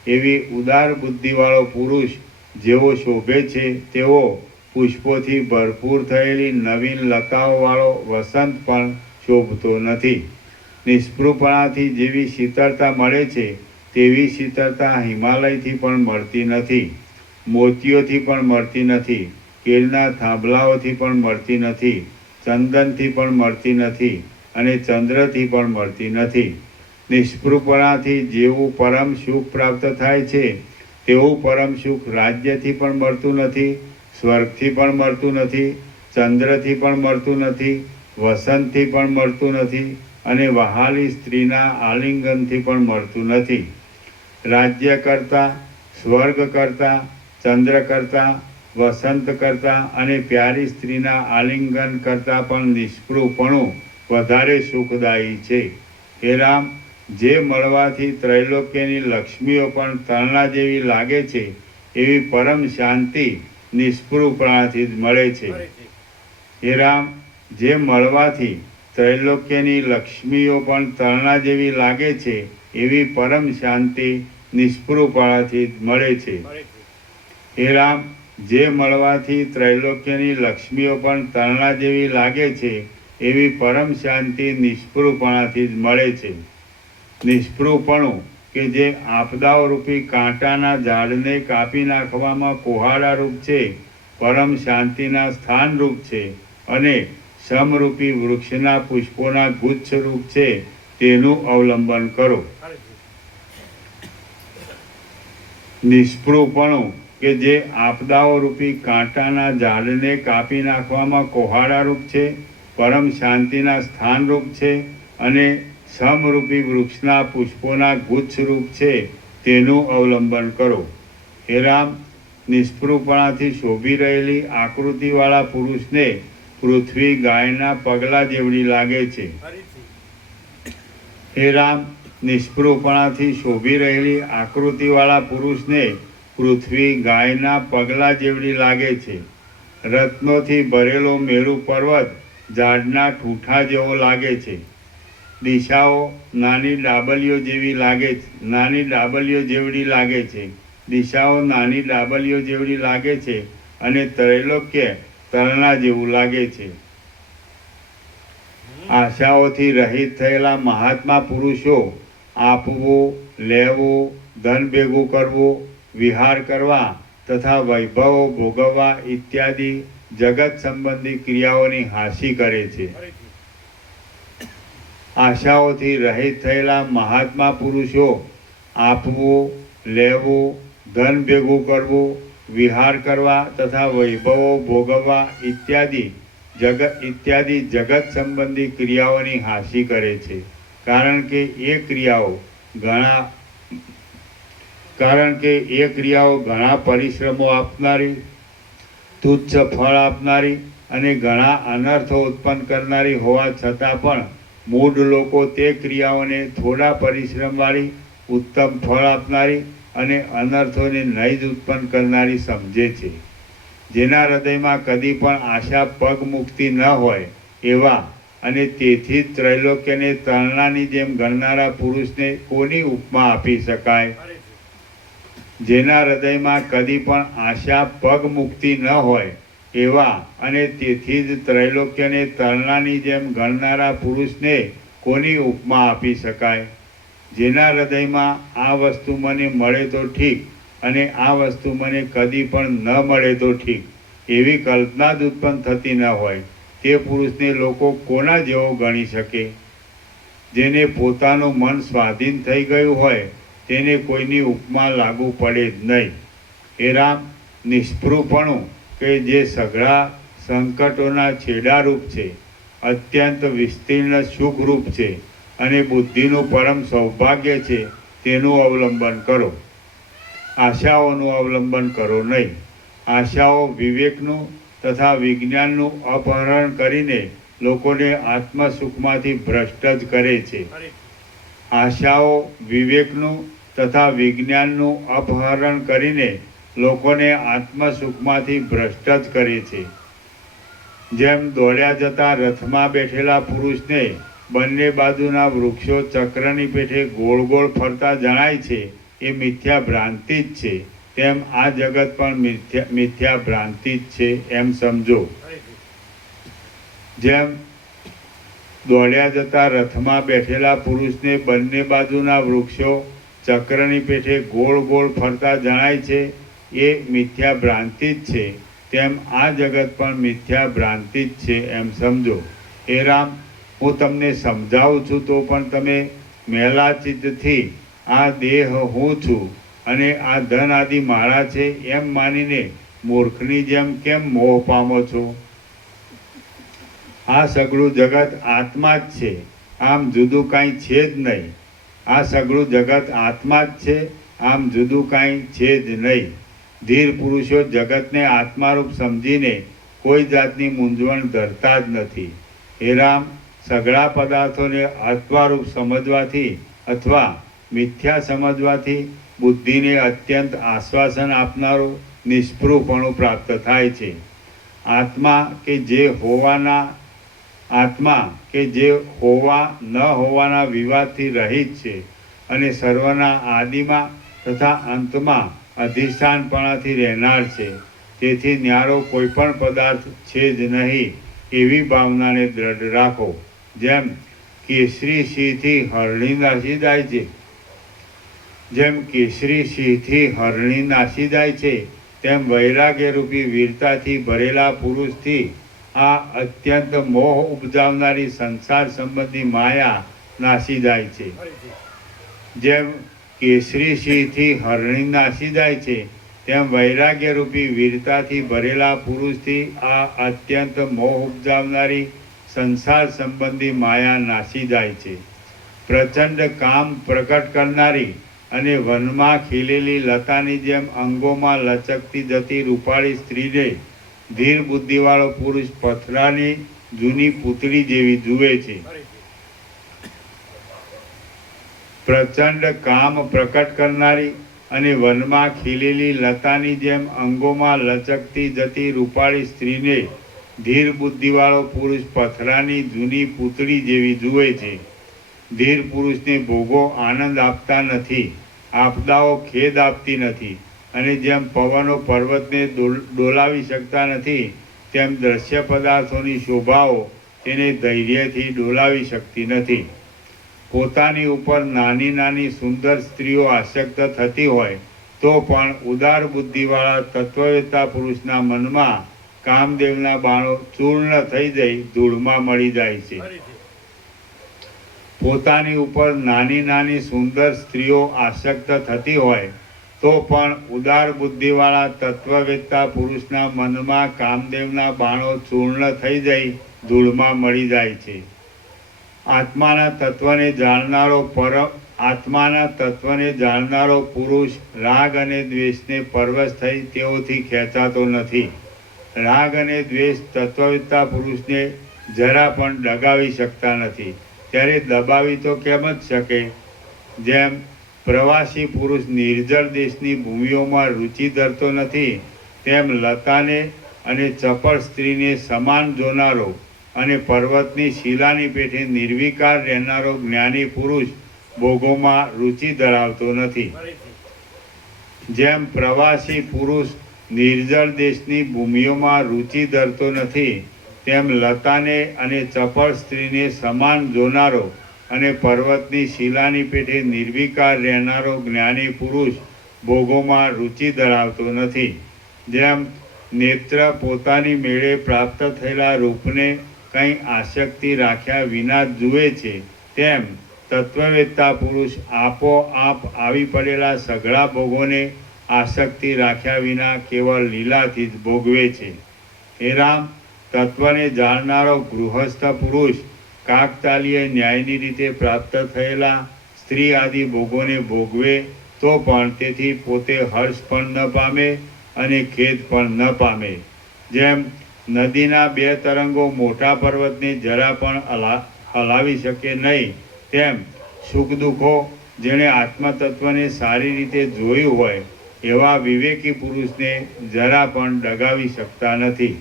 એવી ઉદાર બુદ્ધિવાળો પુરુષ જેવો શોભે છે, તેવો પુષ્પોથી ભરપૂર થયેલી નવીન લતાઓવાળો વસંત પણ શોભતો નથી. નિષ્પૃહપણાથી જેવી શીતળતા મળે છે, તેવી શીતળતા હિમાલયથી પણ મળતી નથી, મોતીઓથી પણ મળતી નથી, કેળના થાંભલાઓથી પણ મળતી નથી, ચંદનથી પણ મળતી નથી અને ચંદ્રથી પણ મળતી નથી. નિષ્પૃહપણાથી જેવું પરમ સુખ પ્રાપ્ત થાય છે, તેવું પરમ સુખ રાજ્યથી પણ મળતું નથી, સ્વર્ગથી પણ મળતું નથી, ચંદ્રથી પણ મળતું નથી, વસંતથી પણ મળતું નથી અને વહાલી સ્ત્રીના આલિંગનથી પણ મળતું નથી. રાજ્ય કરતાં, સ્વર્ગ કરતાં, ચંદ્ર કરતાં, વસંત કરતાં અને પ્યારી સ્ત્રીના આલિંગન કરતાં પણ નિષ્પૃહપણું વધારે સુખદાયી છે. હે રામ, જે મળવાથી ત્રૈલોક્યની લક્ષ્મીઓ પણ તરણા જેવી લાગે છે, એવી પરમ શાંતિ નિષ્પૃહપણાથી જ મળે છે. હે રામ, જે મળવાથી ત્રૈલોક્યની લક્ષ્મીઓ પણ તરણા જેવી લાગે છે, એવી પરમ શાંતિ નિષ્પૃહપણાથી જ મળે છે. હે રામ, જે મળવાથી ત્રૈલોક્યની લક્ષ્મીઓ પણ તરણા જેવી લાગે છે, એવી પરમ શાંતિ નિષ્પૃહપણાથી જ મળે છે. નિષ્પૃહપણું કે જે આપદાઓ રૂપી કાંટાના ઝાડને કાપી નાખવામાં કુહાડારૂપ છે, પરમ શાંતિના સ્થાનરૂપ છે અને સમરૂપી વૃક્ષના પુષ્પોના ગુચ્છરૂપ છે, તેનું અવલંબન કરો. નિષ્પૃહપણું કે જે આપદાઓ રૂપી કાંટાના ઝાડને કાપી નાખવામાં કોહાડારૂપ છે, પરમ શાંતિના સ્થાનરૂપ છે અને સમરૂપી વૃક્ષના પુષ્પોના ગુચ્છરૂપ છે, તેનું અવલંબન કરો. હે રામ, નિષ્પૃહપણાથી શોભી રહેલી આકૃતિવાળા પુરુષને પૃથ્વી ગાયના પગલા જેવડી લાગે છે. હે રામ, નિષ્પૃહપણાથી શોભી રહેલી આકૃતિવાળા પુરુષને પૃથ્વી ગાયના પગલા જેવડી લાગે છે. રત્નોથી ભરેલો મેરુ પર્વત ઝાડના ઠૂઠા જેવો લાગે છે. દિશાઓ નાની ડાબલીઓ જેવડી લાગે છે. દિશાઓ નાની ડાબલીઓ જેવડી લાગે છે અને ત્રૈલોક્ય તલના જેવું લાગે છે. આશાઓથી રહિત થયેલા મહાત્મા પુરુષો આપવું, લેવું, ધન ભેગું કરવું, વિહાર કરવા તથા વૈભવો ભોગવવા ઇત્યાદિ જગત સંબંધી ક્રિયાઓની હાંસી કરે છે. આશાઓથી રહિત થયેલા મહાત્મા પુરુષો આપવું, લેવું, ધન ભેગું કરવું, વિહાર કરવા તથા વૈભવો ભોગવવા ઇત્યાદિ જગત સંબંધી ક્રિયાઓની હાંસી કરે છે. કારણ કે એ ક્રિયાઓ ઘણા પરિશ્રમો આપનારી, તુચ્છ ફળ આપનારી અને ઘણા અનર્થો ઉત્પન્ન કરનારી હોવા છતાં પણ મૂઢ લોકો તે ક્રિયાઓને થોડા પરિશ્રમવાળી, ઉત્તમ ફળ આપનારી અને અનર્થોને નહીં જ ઉત્પન્ન કરનારી સમજે છે. જેના હૃદયમાં કદી પણ આશા પગ મૂકતી ન હોય એવા અને તેથી જ ત્રૈલોક્યને તલનાની જેમ ગણનારા પુરુષને કોની ઉપમા આપી શકાય? જેના હૃદયમાં કદી પણ આશા પગ મૂકતી ન હોય એવા અને તેથી જ ત્રૈલોક્યને તલનાની જેમ ગણનારા પુરુષને કોની ઉપમા આપી શકાય? જેના હૃદયમાં આ વસ્તુ મને મળે તો ઠીક અને આ વસ્તુ મને કદી પણ ન મળે તો ઠીક એવી કલ્પના જ ઉત્પન્ન થતી ન હોય તે પુરુષને લોકો કોના જેવો ગણી શકે? જેને પોતાનું મન સ્વાધીન થઈ ગયું હોય તેને કોઈની ઉપમા લાગુ પડે જ નહીં. હે રામ, નિષ્પૃહપણું કે જે સઘળા સંકટોના છેડારૂપ છે, અત્યંત વિસ્તીર્ણ સુખરૂપ છે અને બુદ્ધિનું પરમ સૌભાગ્ય છે, તેનું અવલંબન કરો. આશાઓનું અવલંબન કરો નહીં. આશાઓ વિવેકનું તથા વિજ્ઞાનનું અપહરણ કરીને લોકોને આત્મસુખમાંથી ભ્રષ્ટ જ કરે છે. આશાઓ વિવેકનું તથા વિજ્ઞાનનું અપહરણ કરીને લોકોને આત્મસુખમાંથી ભ્રષ્ટ જ કરે છે. જેમ દોડ્યા જતા રથમાં બેઠેલા પુરુષને બંને બાજુના વૃક્ષો ચક્રની પેઠે ગોળ ગોળ ફરતા જણાય છે એ મિથ્યા ભ્રાંતિ જ છે, તેમ આ જગત પણ મિથ્યા ભ્રાંતિ જ છે એમ સમજો. જેમ દોડ્યા જતા રથમાં બેઠેલા પુરુષને બંને બાજુના વૃક્ષો ચક્રની પેઠે ગોળ ગોળ ફરતા જણાય છે એ મિથ્યા ભ્રાંતિ જ છે, તેમ આ જગત પણ મિથ્યા ભ્રાંતિ જ છે એમ સમજો. હે રામ, હું તમને સમજાવું છું તો પણ તમે મેલા ચિત્તથી આ દેહ હું છું અને આ ધન આદિ મારા છે એમ માનીને મૂર્ખની જેમ કેમ મોહ પામો છો? આ સગળું જગત આત્મા જ છે, આમ જુદું કાંઈ છે જ નહીં. આ સગળું જગત આત્મા જ છે, આમ જુદું કાંઈ છે જ નહીં. ધીર પુરુષો જગતને આત્મારૂપ સમજીને કોઈ જાતની મૂંઝવણ ધરતા જ નથી. હે રામ, સઘળા પદાર્થોને આત્મારૂપ સમજવાથી અથવા મિથ્યા સમજવાથી બુદ્ધિને અત્યંત આશ્વાસન આપનારું નિષ્પૃહપણું પ્રાપ્ત થાય છે. આત્મા કે જે હોવા ન હોવાના વિવાદથી રહિત છે અને સર્વના આદિમાં તથા અંતમાં અધિષ્ઠાનપણાથી રહેનાર છે. તેથી ન્યારો કોઈ પણ પદાર્થ છે જ નહીં એવી ભાવનાને દ્રઢ રાખો. જેમ કેસરી સિંહથી હરણી નાસી જાય છે, તેમ વૈરાગ્યરૂપી વીરતાથી ભરેલા પુરુષથી આ અત્યંત મોહ ઉપજાવનારી સંસાર સંબંધી માયા નાસી જાય છે. જેમ કેસરી સિંહથી હરણી નાસી જાય છે, તેમ વૈરાગ્યરૂપી વીરતાથી ભરેલા પુરુષથી આ અત્યંત મોહ ઉપજાવનારી સંસાર સંબંધી માયા નાસી જાય છે. પ્રચંડ કામ પ્રકટ કરનારી અને વનમાં ખીલેલી લતાની જેમ અંગોમાં લચકતી જતી રૂપાળી સ્ત્રીને ધીર બુદ્ધિવાળો પુરુષ પથરાની જૂની પૂતળી જેવી જુએ છે. પ્રચંડ કામ પ્રકટ કરનારી અને વનમાં ખીલેલી લતાની જેમ અંગોમાં લચકતી જતી રૂપાળી સ્ત્રીને ધીર બુદ્ધિવાળો પુરુષ પથરાની જૂની પૂતળી જેવી જુએ છે. ધીર પુરુષને ભોગો આનંદ આપતા નથી, આપદાઓ ખેદ આપતી નથી, અને જેમ પવનો પર્વતને ડોલાવી શકતા નથી, તેમ દ્રશ્ય પદાર્થોની શોભાઓ તેને ધૈર્યથી ડોલાવી શકતી નથી. પોતાની ઉપર નાની નાની સુંદર સ્ત્રીઓ આસક્ત થતી હોય તો પણ ઉદાર બુદ્ધિવાળા તત્વવેત્તા પુરુષના મનમાં કામદેવના બાણો ચૂર્ણ થઈ જઈ ધૂળમાં મળી જાય છે. ફરીથી. પોતાની ઉપર નાની નાની સુંદર સ્ત્રીઓ આસક્ત થતી હોય તો પણ ઉદાર બુદ્ધિવાળા તત્વવેત્તા પુરુષના મનમાં કામદેવના બાણો ચૂર્ણ થઈ જઈ ધૂળમાં મળી જાય છે. આત્માના તત્વને જાણનારો પુરુષ રાગ અને દ્વેષને પરવશ થઈ તેઓથી ખેંચાતો નથી. રાગ અને દ્વેષ તત્વવેત્તા પુરુષને જરા પણ ડગાવી શકતા નથી. ત્યારે દબાવી તો કેમ જ શકે? જેમ પ્રવાસી પુરુષ નિર્જળ દેશની ભૂમિઓમાં રુચિ ધરતો નથી, તેમ લતાને અને ચપળ સ્ત્રીને સમાન જોનારો અને પર્વતની શિલાની પેઠે નિર્વિકાર રહેનારો જ્ઞાની પુરુષ ભોગોમાં રુચિ ધરાવતો નથી. ફરીથી. જેમ પ્રવાસી પુરુષ નિર્જળ દેશની ભૂમિઓમાં રુચિ ધરતો નથી, તેમ લતાને અને ચપળ સ્ત્રીને સમાન જોનારો અને પર્વતની શિલાની પેઠે નિર્વિકાર રહેનારો જ્ઞાની પુરુષ ભોગોમાં રુચિ ધરાવતો નથી. જેમ નેત્ર પોતાની મેળે પ્રાપ્ત થયેલા રૂપને કંઈ આસક્તિ રાખ્યા વિના જુએ છે, તેમ તત્વવેત્તા પુરુષ આપોઆપ આવી પડેલા સઘળા ભોગોને આસક્તિ રાખ્યા વિના કેવળ લીલાથી જ ભોગવે છે. હે રામ, તત્વને જાણનારો ગૃહસ્થ પુરુષ કાકતાલીય ન્યાયની રીતે પ્રાપ્ત થયેલા સ્ત્રી આદિ ભોગોને ભોગવે તો પણ તેથી પોતે હર્ષ પણ ન પામે અને ખેદ પણ ન પામે. જેમ નદીના બે તરંગો મોટા પર્વતને જરા પણ હલાવી શકે નહીં, તેમ સુખ દુઃખો જેણે આત્મતત્વને સારી રીતે જોયું હોય એવા વિવેકી પુરુષને જરા પણ ડગાવી શકતા નથી.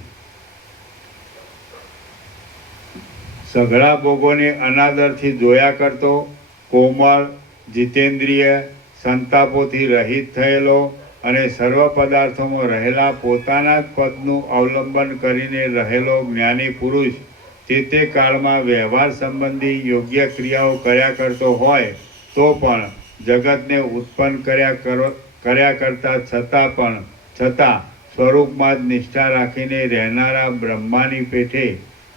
સઘળા ભોગોને અનાદરથી જોયા કરતો, કોમળ, જીતેન્દ્રિય, સંતાપોથી રહિત થયેલો અને સર્વ પદાર્થોમાં રહેલા પોતાના જ પદનું અવલંબન કરીને રહેલો જ્ઞાની પુરુષ તે કાળમાં વ્યવહાર સંબંધી યોગ્ય ક્રિયાઓ કર્યા કરતો હોય તો પણ જગતને ઉત્પન્ન કર્યા કરતા છતાં સ્વરૂપમાં જ નિષ્ઠા રાખીને રહેનારા બ્રહ્માની પેઠે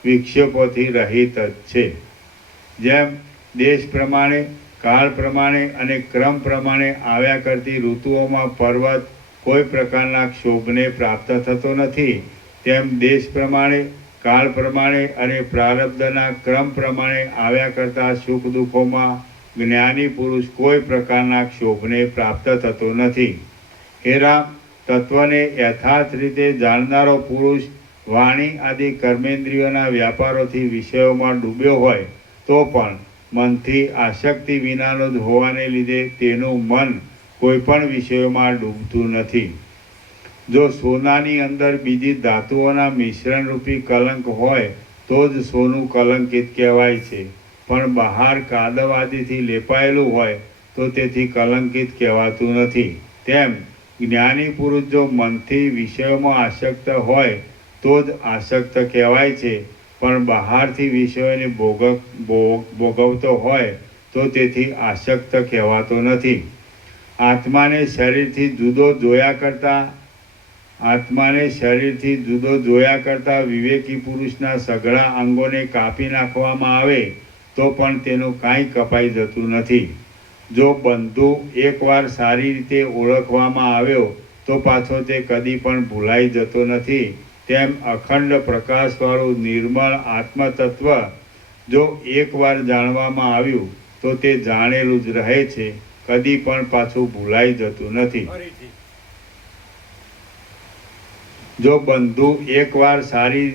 વિક્ષેપોથી રહિત જ છે. જેમ દેશ પ્રમાણે, કાળ પ્રમાણે અને ક્રમ પ્રમાણે આવ્યા કરતી ઋતુઓમાં પર્વત કોઈ પ્રકારના ક્ષોભને પ્રાપ્ત થતો નથી, તેમ દેશ પ્રમાણે, કાળ પ્રમાણે અને પ્રારબ્ધના ક્રમ પ્રમાણે આવ્યા કરતા સુખ દુઃખોમાં જ્ઞાની પુરુષ કોઈ પ્રકારના ક્ષોભને પ્રાપ્ત થતો નથી. હે રામ, તત્વને યથાર્થ રીતે જાણનારો પુરુષ વાણી આદિ કર્મેન્દ્રિયોના વ્યાપારોથી વિષયોમાં ડૂબ્યો હોય તો પણ મનથી આસક્તિ વિનાનો જ હોવાને લીધે તેનું મન કોઈ પણ વિષયોમાં ડૂબતું નથી. જો સોનાની અંદર બીજી ધાતુઓના મિશ્રણરૂપી કલંક હોય તો જ સોનું કલંકિત કહેવાય છે, પણ બહાર કાદવ આદિથી લેપાયેલું હોય તો તેથી કલંકિત કહેવાતું નથી. તેમ જ્ઞાની પુરુષ જો મનથી વિષયોમાં આસક્ત હોય તો જ આસક્ત કહેવાય છે, પણ બહારથી વિષયોને ભોગવતો હોય તો તેથી આસક્ત કહેવાતો નથી. આત્માને શરીરથી જુદો જોયા કરતા વિવેકી પુરુષના સઘળા અંગોને કાપી નાખવામાં આવે તો પણ તેનું કાંઈ કપાઈ જતું નથી. જો બંધુ એકવાર સારી રીતે ઓળખવામાં આવ્યો તો પાછો તે કદી પણ ભૂલાઈ જતો નથી. તેમ અખંડ પ્રકાશવાળું નિર્મળ આત્મતત્વ જો એકવાર જાણવામાં આવ્યું તો તે જાણેલું જ રહે છે, કદી પણ પાછું ભૂલાઈ જતું નથી. ફરીથી. જો બંધુ એકવાર સારી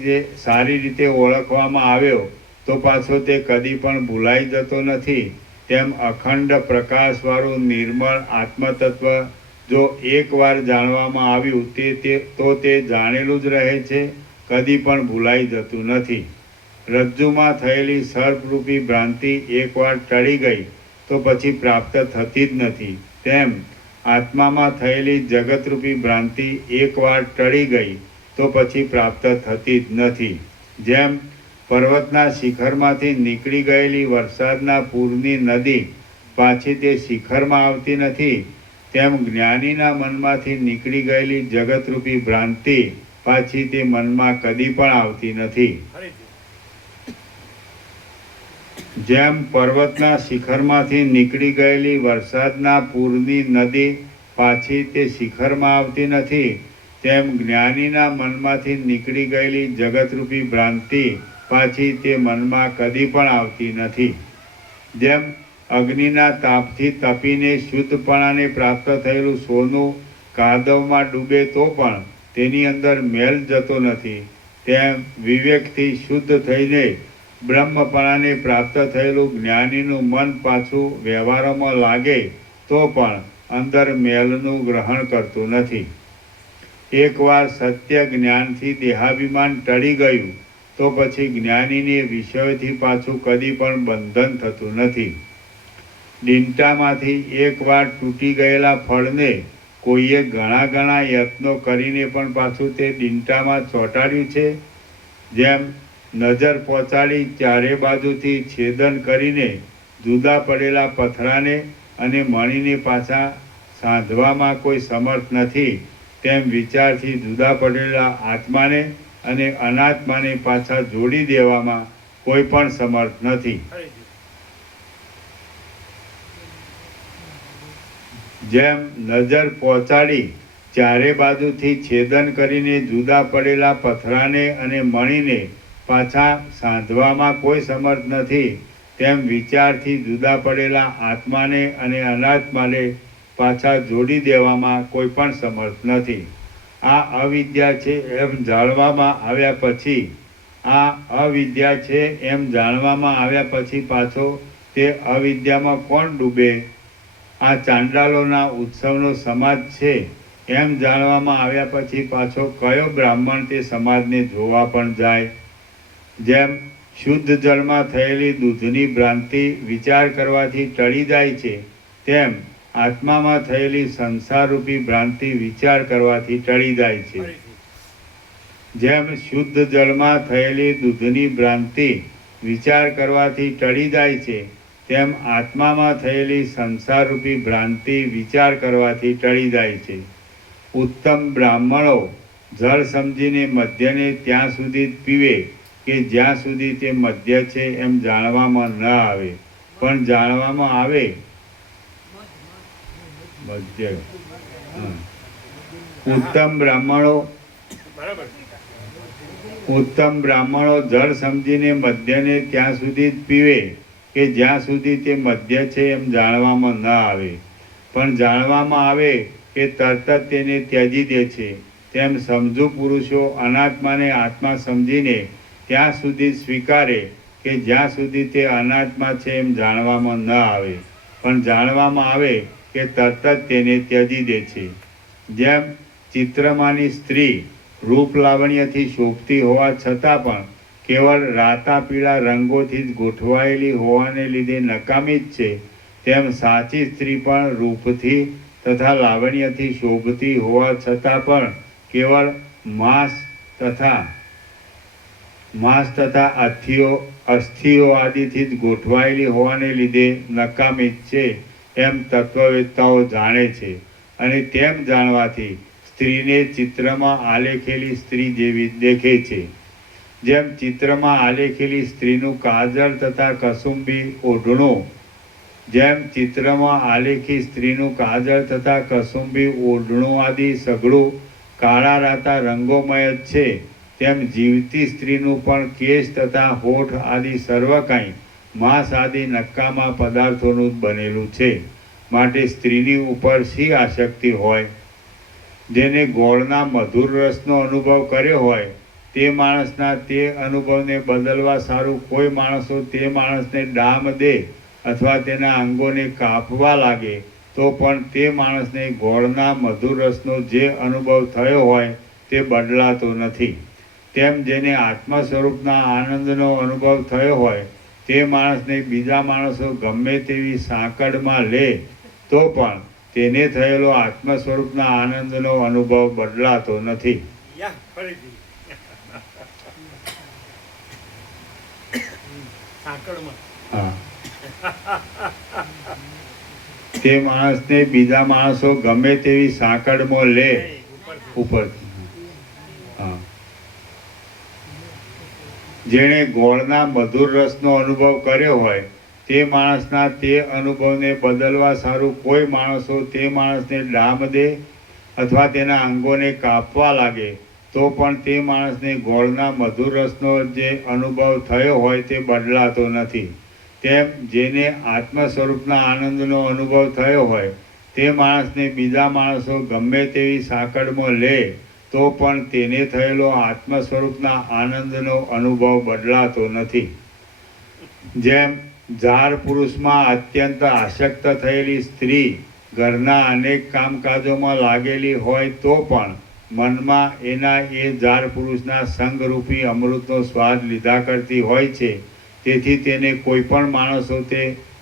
રીતે ઓળખવામાં આવ્યો તો પાછો તે કદી પણ ભૂલાઈ જતો નથી. તેમ અખંડ પ્રકાશવાળું નિર્મળ આત્મતત્વ જો એકવાર જાણવામાં આવ્યું તો તે જાણેલું જ રહે છે, કદી પણ ભૂલાઈ જતું નથી. રજ્જુમાં થયેલી સર્પરૂપી ભ્રાંતિ એકવાર ટળી ગઈ તો પછી પ્રાપ્ત થતી જ નથી. તેમ આત્મામાં થયેલી જગતરૂપી ભ્રાંતિ એકવાર ટળી ગઈ તો પછી પ્રાપ્ત થતી જ નથી. જેમ પર્વતના શિખરમાંથી નીકળી ગયેલી વરસાદના પૂરની નદી પાછી તે શિખરમાં આવતી નથી, તેમ જ્ઞાનીના મનમાંથી નીકળી ગયેલી જગતરૂપી ભ્રાંતિ પાછી તે મનમાં કદી પણ આવતી નથી. જેમ પર્વતના શિખરમાંથી નીકળી ગયેલી વરસાદના પૂરની નદી પાછી તે શિખરમાં આવતી નથી, તેમ જ્ઞાનીના મનમાંથી નીકળી ગયેલી જગતરૂપી ભ્રાંતિ પાછી તે મનમાં કદી પણ આવતી નથી. જેમ અગ્નિના તાપથી તપીને શુદ્ધપણાને પ્રાપ્ત થયેલું સોનું કાદવમાં ડૂબે તો પણ તેની અંદર મેલ જતો નથી, તેમ વિવેકથી શુદ્ધ થઈને બ્રહ્મપણાને પ્રાપ્ત થયેલું જ્ઞાનીનું મન પાછું વ્યવહારોમાં લાગે તો પણ અંદર મેલનું ગ્રહણ કરતું નથી. એકવાર સત્ય જ્ઞાનથી દેહાભિમાન ટળી ગયું તો પછી જ્ઞાનીને વિષયોથી પાછું કદી પણ બંધન થતું નથી. ડીંટામાંથી એકવાર તૂટી ગયેલા ફળને કોઈએ ઘણા યત્નો કરીને પણ પાછું તે ડીંટામાં ચોંટાડ્યું છે. જેમ નજર પહોંચાડી ચારે બાજુથી છેદન કરીને જુદા પડેલા પથરાને અને મણીને પાછા સાંધવામાં કોઈ સમર્થ નથી, તેમ વિચારથી જુદા પડેલા આત્માને અને અનાત્માને પાછા જોડી દેવામાં કોઈ પણ સમર્થ નથી. જેમ નજર પહોંચાડી ચારે બાજુથી છેદન કરીને જુદા પડેલા પથરાને અને મણીને પાછા સાંધવામાં કોઈ સમર્થ નથી, તેમ વિચારથી જુદા પડેલા આત્માને અને અનાત્માને પાછા જોડી દેવામાં કોઈ પણ સમર્થ નથી. આ અવિદ્યા છે એમ જાણવામાં આવ્યા પછી પાછો તે અવિદ્યામાં કોણ ડૂબે? આ ચાંડાલોના ઉત્સવનો સમાજ છે એમ જાણવામાં આવ્યા પછી પાછો કયો બ્રાહ્મણ તે સમાજને જોવા પણ જાય? જેમ શુદ્ધ જળમાં થયેલી દૂધની ભ્રાંતિ વિચાર કરવાથી ટળી જાય છે, તેમ આત્મામાં થયેલી સંસારરૂપી ભ્રાંતિ વિચાર કરવાથી ટળી જાય છે. જેમ શુદ્ધ જળમાં થયેલી દૂધની ભ્રાંતિ વિચાર કરવાથી ટળી જાય છે, તેમ આત્મામાં થયેલી સંસારરૂપી ભ્રાંતિ વિચાર કરવાથી ટળી જાય છે. ઉત્તમ બ્રાહ્મણો જળ સમજીને મધ્યને ત્યાં સુધી જ પીવે કે જ્યાં સુધી તે મધ્ય છે એમ જાણવામાં ન આવે, પણ જાણવામાં આવે મધ્ય. ઉત્તમ બ્રાહ્મણો જળ સમજીને મધ્યને ત્યાં સુધી જ પીવે કે જ્યાં સુધી તે મધ્ય છે એમ જાણવામાં ન આવે, પણ જાણવામાં આવે કે તરત જ તેને ત્યજી દે છે. તેમ સમજુ પુરુષો અનાત્માને આત્મા સમજીને ત્યાં સુધી સ્વીકારે કે જ્યાં સુધી તે અનાત્મા છે એમ જાણવામાં ન આવે, પણ જાણવામાં આવે કે તરત જ તેને ત્યજી દે છે. જેમ ચિત્રમાંની સ્ત્રી રૂપ લાવણ્યથી શોભતી હોવા છતાં પણ કેવળ રાતા પીળા રંગોથી જ ગોઠવાયેલી હોવાને લીધે નકામી જ છે, તેમ સાચી સ્ત્રી પણ રૂપથી તથા લાવણ્યથી શોભતી હોવા છતાં પણ કેવળ માંસ તથા અસ્થિઓ આદિથી જ ગોઠવાયેલી હોવાને લીધે નકામી જ છે એમ તત્વવેત્તાઓ જાણે છે. અને તેમ જાણવાથી સ્ત્રીને ચિત્રમાં આલેખેલી સ્ત્રી જેવી દેખે છે. જેમ ચિત્રમાં આલેખેલી સ્ત્રીનું કાજળ તથા કસુંબી ઓઢણું આદિ સઘળું કાળા રાતા રંગોમય જ છે, તેમ જીવતી સ્ત્રીનું પણ કેશ તથા હોઠ આદિ સર્વ કાંઈ માંસ આદિ નકામા પદાર્થોનું જ બનેલું છે. માટે સ્ત્રીની ઉપર શી આસક્તિ હોય? જેને ગોળના મધુર રસનો અનુભવ કર્યો હોય તે માણસના તે અનુભવને બદલવા સારું કોઈ માણસો તે માણસને ડામ દે અથવા તેના અંગોને કાપવા લાગે તો પણ તે માણસને ગોળના મધુર રસનો જે અનુભવ થયો હોય તે બદલાતો નથી. તેમ જેને આત્મા સ્વરૂપના આનંદનો અનુભવ થયો હોય તે માણસને બીજા માણસો ગમે તેવી સાંકળમાં લે તો પણ તેને થયેલો આત્મા સ્વરૂપના આનંદનો અનુભવ બદલાતો નથી. યા ફરીથી સાંકળમાં હા, તે માણસને બીજા માણસો ગમે તેવી સાંકળમાં લે ઉપરથી. હા, જેણે ગોળના મધુર રસનો અનુભવ કર્યો હોય તે માણસના તે અનુભવને બદલવા સારું કોઈ માણસો તે માણસને ડામ દે અથવા તેના અંગોને કાપવા લાગે તો પણ તે માણસને ગોળના મધુર રસનો જે અનુભવ થયો હોય તે બદલાતો નથી. તેમ જેને આત્મ સ્વરૂપના આનંદનો અનુભવ થયો હોય તે માણસને બીજા માણસો ગમે તેવી સાંકળમાં લે તો પણ તેને થયેલો આત્મ સ્વરૂપના આનંદનો અનુભવ બદલાતો નથી. જેમ ઝાર પુરુષમાં અત્યંત આસક્ત થયેલી સ્ત્રી ઘરના અનેક કામકાજોમાં લાગેલી હોય તો પણ મનમાં એના એ ઝાર પુરુષના સંગરૂપી અમૃતનો સ્વાદ લીધા કરતી હોય છે. તેથી તેને કોઈ પણ માણસો તે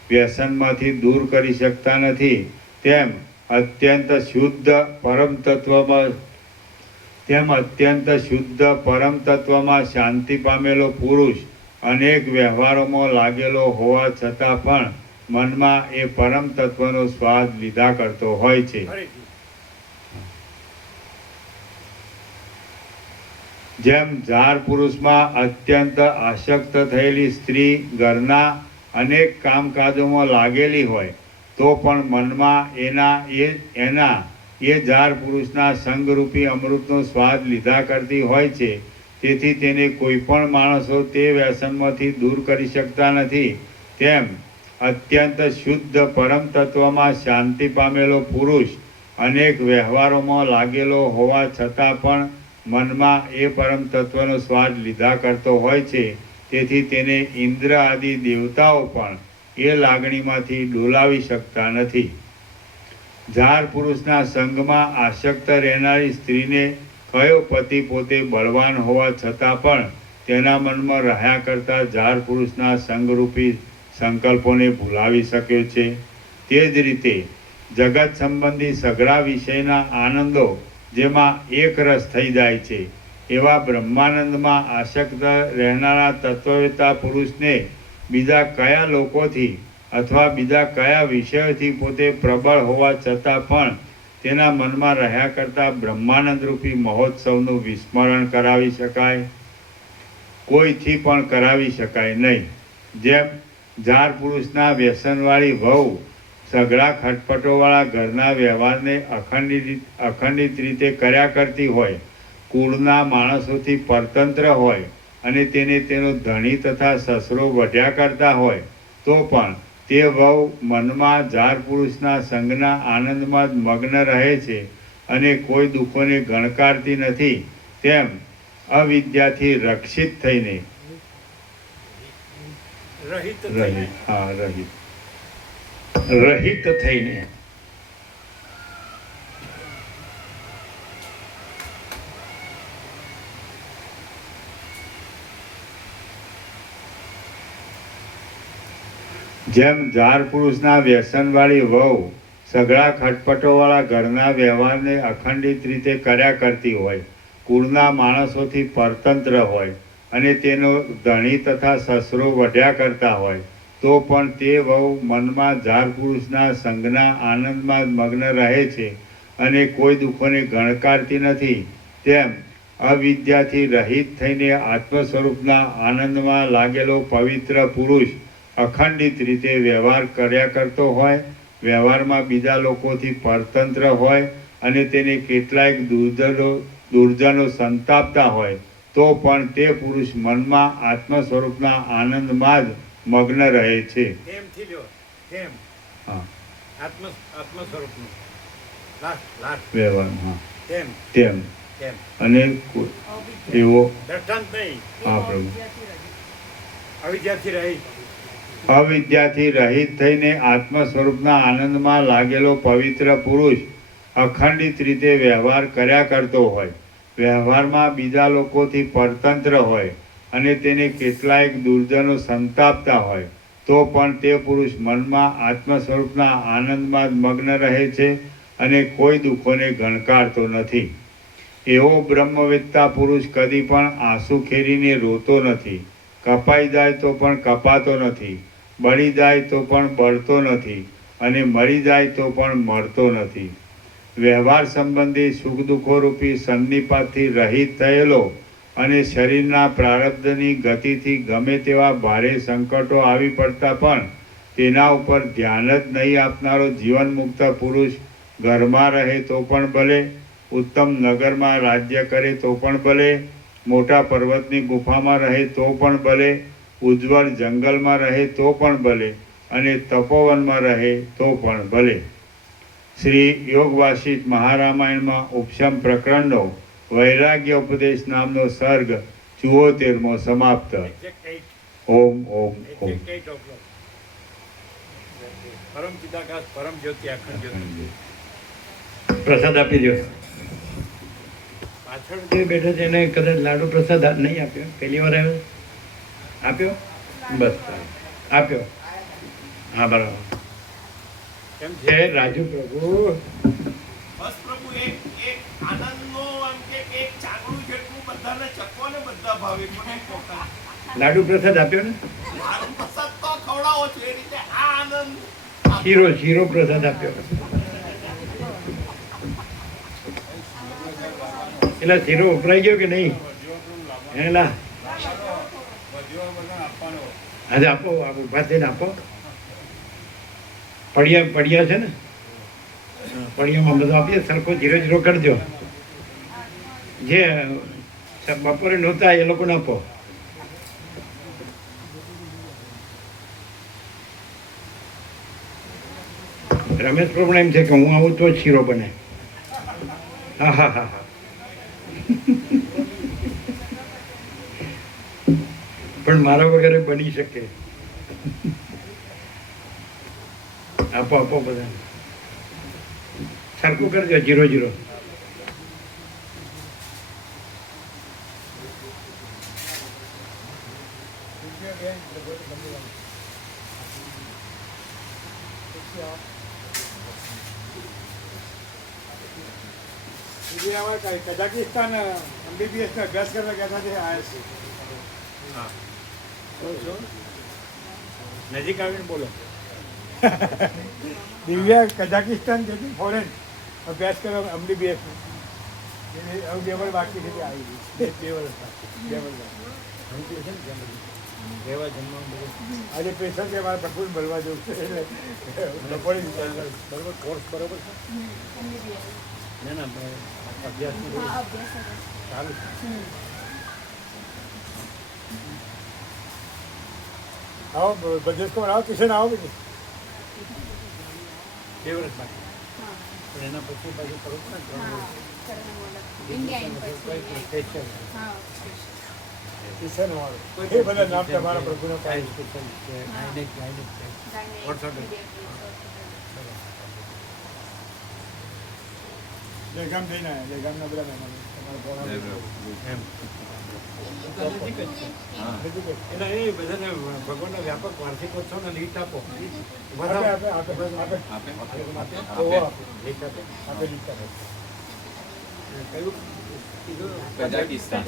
વ્યસનમાંથી દૂર કરી શકતા નથી. તેમ અત્યંત શુદ્ધ પરમ તત્વમાં શાંતિ પામેલો પુરુષ અનેક વ્યવહારોમાં લાગેલો હોવા છતાં પણ મનમાં એ પરમ તત્વનો સ્વાદ લીધા કરતો હોય છે. ફરીથી જેમ ઝાર પુરુષમાં અત્યંત આસક્ત થયેલી સ્ત્રી ઘરના અનેક કામકાજોમાં લાગેલી હોય તો પણ મનમાં એના એ ઝાર પુરુષના સંગરૂપી અમૃતનો સ્વાદ લીધા કરતી હોય છે. તેથી તેને કોઈ પણ માણસો તે વ્યસનમાંથી દૂર કરી શકતા નથી. તેમ અત્યંત શુદ્ધ પરમ તત્વમાં શાંતિ પામેલો પુરુષ અનેક વ્યવહારોમાં લાગેલો હોવા છતાં પણ મનમાં એ પરમ તત્વનો સ્વાદ લીધા કરતો હોય છે. તેથી તેને ઇન્દ્ર આદિ દેવતાઓ પણ એ લાગણીમાંથી ડોલાવી શકતા નથી. ઝાર પુરુષના સંગમાં આસક્ત રહેનારી સ્ત્રીને કયો પતિ પોતે બળવાન હોવા છતાં પણ તેના મનમાં રહ્યા કરતા ઝાર પુરુષના સંગરૂપી સંકલ્પોને ભૂલાવી શક્યો છે. તે જ રીતે જગત સંબંધી સઘળા વિષયના આનંદો જેમાં એક રસ થઈ જાય છે એવા બ્રહ્માનંદમાં આસક્ત રહેનારા તત્વવેતા પુરુષને બીજા કયા લોકોથી અથવા બીજા કયા વિષયોથી પોતે પ્રબળ હોવા છતાં પણ તેના મનમાં રહ્યા કરતા બ્રહ્માનંદ રૂપી મહોત્સવનું વિસ્મરણ કરાવી શકાય? કોઈથી પણ કરાવી શકાય નહીં. જેમ ઝાર પુરુષના વ્યસનવાળી વહુ સઘળા ખટપટોવાળા ઘરના વ્યવહારને અખંડિત રીતે કર્યા કરતી હોય, કુળના માણસોથી પરતંત્ર હોય અને તેને તેનો ધણી તથા સસરો વઢ્યા કરતા હોય તો પણ તે વહુ મનમાં ઝાર પુરુષના સંગના આનંદમાં જ મગ્ન રહે છે અને કોઈ દુઃખોને ગણકારતી નથી. તેમ અવિદ્યાથી રક્ષિત થઈને રહિત થઈને જેમ ઝાર પુરુષના વ્યસનવાળી વહુ સઘળા ખટપટોવાળા ઘરના વ્યવહારને અખંડિત રીતે કર્યા કરતી હોય, કુળના માણસોથી પરતંત્ર હોય અને તેનો ધણી તથા સસરો વઢ્યા કરતા હોય તો પણ તે વહુ મનમાં ઝાર પુરુષના સંગના આનંદમાં મગ્ન રહે છે અને કોઈ દુઃખોને ગણકારતી નથી. તેમ અવિદ્યાથી રહિત થઈને આત્મ સ્વરૂપના આનંદમાં લાગેલો પવિત્ર પુરુષ અખંડિત રીતે વ્યવહાર કર્યા કરતો હોય, વ્યવહારમાં બીજા લોકોથી પરતંત્ર હોય અને તેને કેટલાયક દુર્જનો સંતાપતા હોય તો પણ તે પુરુષ મનમાં આત્મ સ્વરૂપના આનંદમાં જ મગ્ન રહે છે. તેમથી લ્યો તેમ હા, આત્મ સ્વરૂપનું વ્યવહાર. હા, તેમ તેમ તેમ અને એવો દ્રષ્ટાંત નહીં, હા પ્રભુ અવિદ્યાથી રહી અવિદ્યાથી રહિત થઈને આત્મ સ્વરૂપના આનંદમાં લાગેલો પવિત્ર પુરુષ અખંડિત રીતે વ્યવહાર કર્યા કરતો હોય, વ્યવહારમાં બીજા લોકોથી પરતંત્ર હોય અને તેને કેટલાયક દુર્જનો સંતાપતા હોય, તો પણ તે પુરુષ મનમાં આત્મ સ્વરૂપના આનંદમાં જ મગ્ન રહે છે અને કોઈ દુઃખોને ગણકારતો નથી. એવો બ્રહ્મવેત્તા પુરુષ કદી પણ આંસુ ખેરીને રોતો નથી, કપાઈ જાય તો પણ કપાતો નથી, બળી જાય તો પણ બળતો નથી અને મરી જાય તો પણ મરતો નથી. વ્યવહાર સંબંધી સુખ દુઃખો રૂપી સન્નિપાતથી રહિત થયેલો અને શરીરના પ્રારબ્ધની ગતિથી ગમે તેવા ભારે સંકટો આવી પડતા પણ તેના ઉપર ધ્યાન જ નહીં આપનારો જીવનમુક્ત પુરુષ ઘરમાં રહે તો પણ ભલે, ઉત્તમ નગરમાં રાજ્ય કરે તો પણ ભલે, મોટા પર્વતની ગુફામાં રહે તો પણ ભલે, ઉજ્જવળ જંગલમાં રહે તો પણ ભલે અને તપોવનમાં રહે તો પણ ભલે. શ્રી યોગ વાસિષ્ઠ મહારામાયણમાં ઉપશમ પ્રકરણનો વૈરાગ્ય ઉપદેશ નામનો સર્ગ 74મો સમાપ્ત. એક્ઝેક્ટ 8 ઓમ ઓમ ઓમ. Exact 8 o'clock. પરમ ચિદાકાશ પરમ જ્યોતિ અખંડ જ્યોતિ. પ્રસાદ આપી દો. પાછળ જે બેઠા છે એને કદાચ લાડુ પ્રસાદ નહીં આપ્યો, પહેલી વાર આવ્યો, આપ્યો, બસ સારું. આપ્યો, હા બરાબર. કેમ જય છે રાજુ પ્રભુ. બસ પ્રભુ એક આનંદનો આમ કે એક ચાંગડું જેટલું બધાને ચખવો ને બધા ભાવે મને પોતા લાડુ પ્રસાદ આપ્યો ને, મારું પ્રસાદ તો ખવડાવો છે એ રીતે આ આનંદ શીરો પ્રસાદ આપ્યો. એટલે શીરો વપરાઈ ગયો કે નહીં? એલા આજે આપો, ઉભા થઈને આપો. પડ્યા છે ને, પડ્યામાં બધું આપીએ, સરખો ધીરે કરજો. જે બપોરે નહોતા એ લોકોને આપો. રમેશ પ્રભુ એમ છે કે હું આવું તો જ શીરો બને. હા હા હા હા. પણ મારા વગેરે બની શકે. આપો બધાને સરખું કરજો, 0-0. કઝાકિસ્તાન MBBS નો અભ્યાસ કરવા ગયા હતા, આવ્યા છે. હા શું નજીક આવીને બોલો. દિવ્યા કઝાકિસ્તાન જતી ફોરેન અભ્યાસ કરવા MBBS હવે 2 વર્ષ બાકી છે, આવી ગઈ 2 વર્ષ બાકી. હું કહે છે ને જેમ રહેવા જમવાનું બધું આજે પેશન્ટ છે મારા પ્રભુને ભરવા જવું છે એટલે બપોરે બરોબર કોર્સ બરોબર છે. ના ના અભ્યાસનું બધું સારું છે. આવો ભજેશ કુમાર, આવો કિશન, આવો બીજું 2 વર્ષ બાકી પણ એના પછી પાછું કરવું પડે ને 3 વર્ષ. કોઈ સ્પેશિયલ કિશન વાળું એ બધા નામ તમારા પ્રભુને કાંઈ પાય. સ્પેશિયલ છે, ગાયનેક છે, ઓર્થોડોક્સ. જયગામ જઈને આવ્યા, જયગામના બધા મહેમાનો તમારા એમ નજીક જ છે. એટલે એ બધાને ભગવાનના વ્યાપક વાર્ષિક ઉત્સવને લીટ આપો. લીટ આપે. કયું કીધું? કઝાકિસ્તાન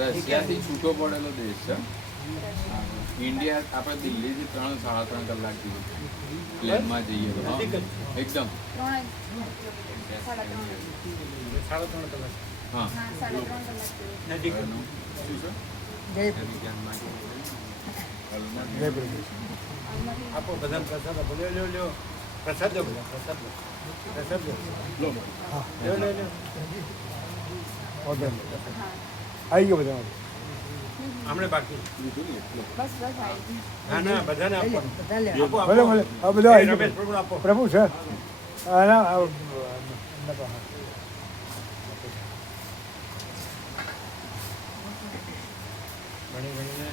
રશિયાથી છૂટો પડેલો દેશ છે. ઇન્ડિયા આપણે દિલ્હીથી 3-3.5 કલાક જેવું પ્લેનમાં જઈએ તો નજીક જ છે. એકદમ 3.5 કલાક હા નજીક જ. શું છે આપો બધા પ્રસાદ આપો. લ્યો પ્રસાદ લો બધા પ્રસાદ લો. આવી ગયો બધા. હમણાં બાકી ના બધાને આપવાનું. આપો, ભલે આપો. ભલે આ બધા આવી રમેશ ગયો. પ્રભુ આપો. પ્રભુ છે આના ભણીને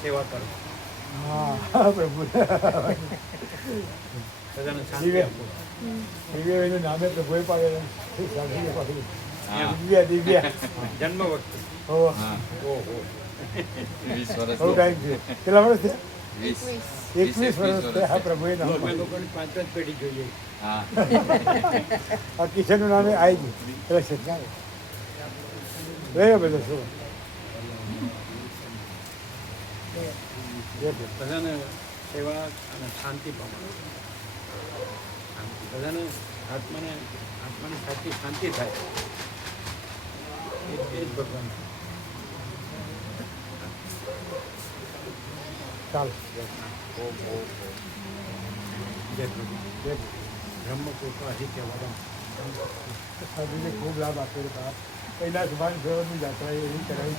સેવા કરો. હા પ્રભુ બધાને શાંતિ આપો. એનું નામે પ્રભુએ પાડેલું હા. દિવ્યા દિવ્યા જન્મ વખતે ઓહો હા. ઓહો 20 વર્ષ બહુ ટાઈમ છે કેટલા વર્ષ થયા 20 21 વર્ષ થયા આ પ્રભુએ નામ અમે પાડ્યું. લોકોની 5 પેઢી જોઈએ. હા. આ કિશનનું નામે આવી ગયું એટલે સત્સંગ રહ્યો બધો શું બધાને સેવા અને શાંતિ પામવાનું. બધાને આત્માની સાચી શાંતિ થાય એ જ ભગવાન. ચાલ જય પ્રભુ. બ્રહ્મકૃપા હિ કહેવાય. સાધુને ખૂબ લાભ આપ્યો બાપ પહેલાં સુભાષ ભવનની યાત્રા એવી કરાવી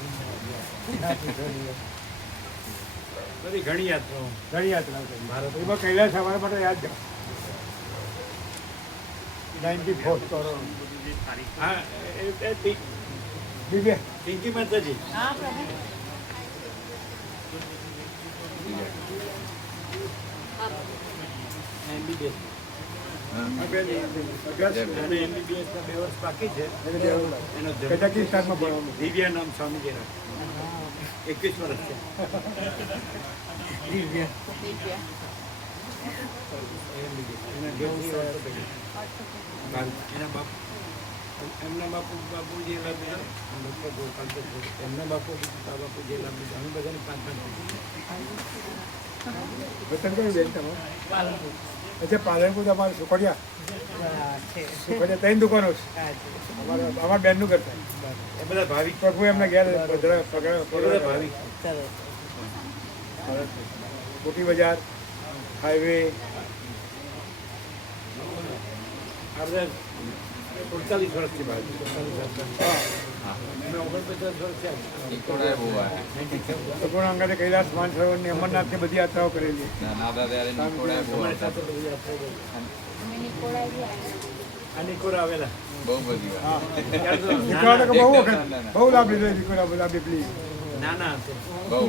બધી ઘણી યાત્રાઓ ઘણી યાત્રાઓ કરી ભારત એમાં કૈલાસ અમારા માટે યાદ જાઓ 94 કરોડ હા એ દિવ્યા પિંકી માતાજી MBBS. અને MBBS ના 2 વર્ષ બાકી છે. એનો જન્મ કઝાકિસ્તાનમાં ભણવાનું દિવ્યા નામ સ્વામીજી ના 21 વર્ષ છે. એના બાપુ એમના બાપુજી લાભ લીધા. ડૉક્ટર ગોપાલ એમના બાપુજી લાભ લીધા. અમે બધાને 5 વતન કયું બેન તમારું અચ્છા પાલનપુર અમારે સુખડિયા 3 દુકાનો છે અમારા બેનનું કરતા એ બધા ભાવિક પ્રભુ એમના ઘેર બધા ભાવિક મોટી બજાર હાઈવે આ બધા 45 વર્ષથી ભાવિક. 45 અમે 49 વર્ષ થયા. ઈકોડા બહુ આવ્યા. 97. સગુણ અંગાને કૈલાસ માનસરોવરની અમરનાથની બધી યાત્રાઓ કરેલી નાના હતા ત્યારે ઈકોડા બહુ અમારી આવતા. સાથે બધી યાત્રાઓ કરી. આ નિકોરા આવેલા. બહુ બધી વાર. ત્યાર તો દીકરા તો બહુ વખત ના, ના. બહુ લાભ લીધો દીકરા બધા બીપલી નાના હતા. બહુ.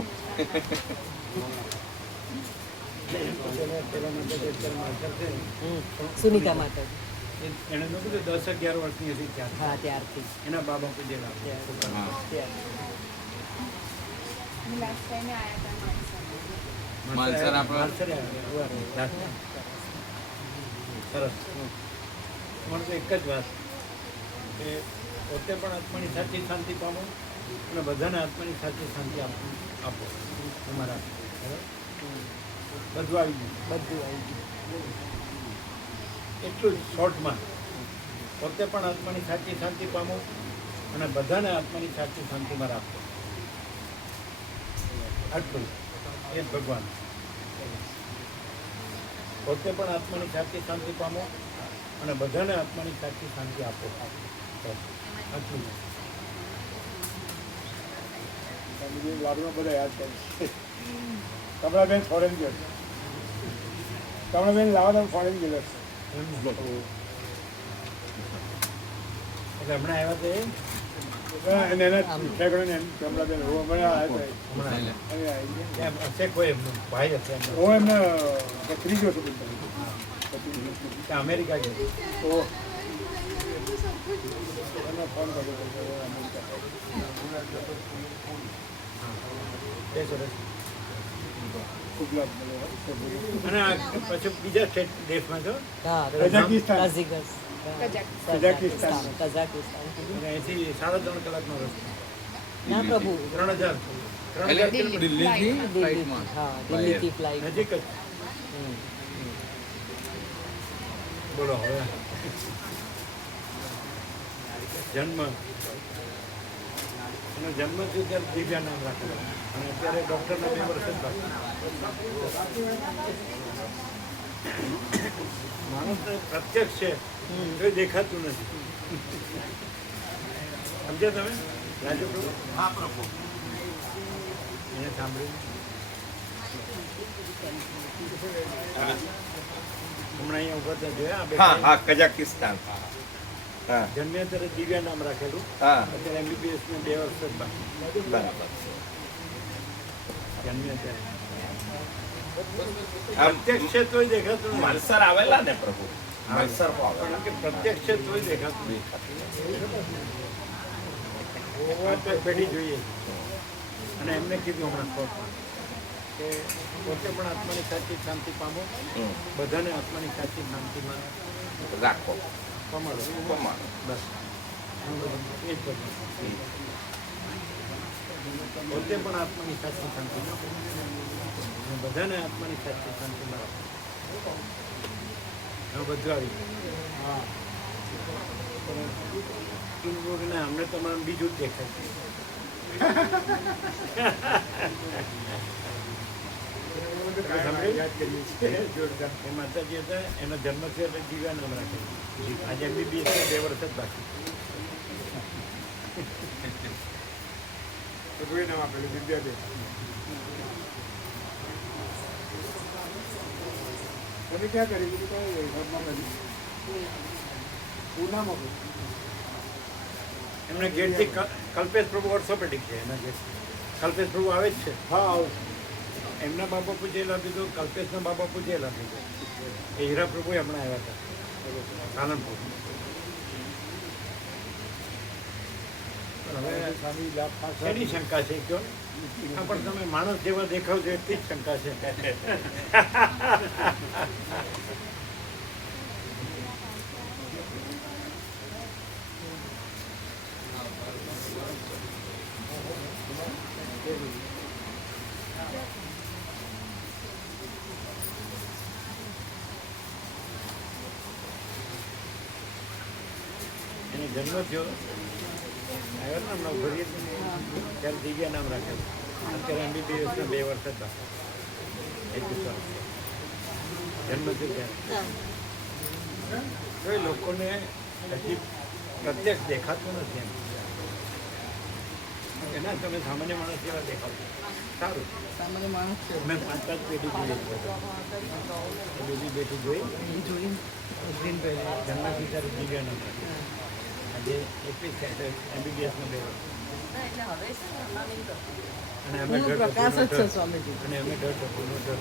સુનિતા માતા એને તો કીધું 10-11 વર્ષની હતી ત્યારે હા ત્યારથી એના બાબા પૂજેલા. હા. માલસર આપણો- સરસ. મને તો એક જ વાત કે પોતે પણ આત્માની સાચી શાંતિ પામો અને બધાને આત્માની સાચી શાંતિ આપો. તમારા બધું આવી ગયું. બધું આવી ગયું એટલું જ શોર્ટમાં પોતે પણ આત્માની સાચી શાંતિ પામો અને બધાને આત્માની સાચી શાંતિમાં રાખો. આટલું એ જ ભગવાન. પોતે પણ આત્માની સાચી શાંતિ પામો અને બધાને આત્માની સાચી શાંતિ આપો. આટલું લાડુમાં બધા યાદ કરે કમળાબેન ફોરેન ગયો કમળાબેન લાવવા ફોરેન ગયેલો છે એટલે હમણાં આવ્યા તો અને એના ઠેકડો ને કમળાબેન હું હમણાં આવ્યા હમણાં હતા. એમ હશે કોઈ એમનું ભાઈ હશે એમનો. હું એમને ત્રીજો છું ત્યાં અમેરિકા ગયો. એમને ફોન કર્યો હતો અમેરિકા. 2 વર્ષ. ખૂબ લાભ મળ્યો અને આ પછી બીજા સ્ટેટ દેશમાં છો હા કઝાકિસ્તાન. કઝાકિસ્તાન કઝાકિસ્તાન અને અહીંથી 3.5 કલાકનો રસ્તો. ના પ્રભુ 3000 એટલે કિલોમીટર. દિલ્હીથી દિલ્હીથી ફ્લાઇટમાં. હા દિલ્હીથી ફ્લાઇટ નજીક જ. બોલો હવે જન્મ એનો જન્મ થયો ત્યારે દિવ્યા નામ રાખેલું અને અત્યારે ડૉક્ટરના 2 વર્ષ જ બાકી. માણસને પ્રત્યક્ષ છે કોઈ દેખાતું નથી. સમજ્યા તમે રાજુ પ્રભુ? હા પ્રભુ. એને સાંભળ્યું હમણાં અહીંયા ઉભા ત્યાં જોયા આ બે હા હા કઝાકિસ્તાન. હા જન્મ્યા ત્યારે દિવ્યા નામ રાખેલું. હા અત્યારે MBBS ને 2 વર્ષ જ બાકી. બરાબર. જન્મ્યા ત્યારે આમ પ્રત્યક્ષ છે તોય દેખાતું નથી. માલસર આવેલા ને પ્રભુ માલસર પણ કે પ્રત્યક્ષ છે તોય દેખાતું નથી. આ તો પેઢી જોઈએ અને એમને કીધું હમણાં સ્પોટમાં કે પોતે પણ આત્માની સાચી શાંતિ પામો, બધાને આત્માની સાચી શાંતિમાં રાખો પમાડો. પમાડો. બસ એ જ બધું. પોતે પણ આત્માની સાચી શાંતિમાં અને બધાને આત્માની સાચી શાંતિમાં રાખો. હવે બધું આવી ગયું. ના અમને તમારે બીજું જ દેખાય છે. યાદ કરીએ છીએ જોરદાર. એ માતાજી હતા એનો જન્મ થયો એટલે દિવ્યા નામ રાખેલું. આજે MBBS 2 વર્ષ જ બાકી. બધું એ નામ આપેલું દિવ્યાબેન. તમે ક્યાં કરી દીધું? કઈ ઘરમાં કરી પૂનામાં કરી. એમને ગેટથી કલ્પેશ પ્રભુ ઓર્થોપેડિક છે. એના ગેટ કલ્પેશ પ્રભુ આવે જ છે. હા આવું. એમના બાબા પૂજેલા બીજું કલ્પેશના બાબા પૂજેલા બીજું એ હીરા પ્રભુ હમણાં આવ્યા હતા પાલનપુર. હવે સ્વામી લાભ પાસે શેની શંકા છે કયો ને? હા, પણ તમે માણસ જેવા દેખાવ છો એટલી જ શંકા છે. એને જન્મ થયો આવ્યો ને હમણાં ભરીએ ત્યારે દિવ્યા નામ રાખેલું. અત્યારે MBBS 2 વર્ષ હતા. જન્મ થયો ત્યારે તો એ લોકોને હજી પ્રત્યક્ષ દેખાતું નથી એમ. એના તમે સામાન્ય માણસ જેવા દેખાવ છો. સારું. સામાન્ય માણસ છે. મેં 5 પેઢી જોઈએ બીજી બેટી જોઈ જોઈને જન્મથી ત્યારે દિવ્યા નામ રાખ્યું. આજે 21 MBBS 2 વર્ષ. અને અમે પૂર્ણ પ્રકાશ જ છે સ્વામીજી. અને અમે ડર ટપુનો ડર.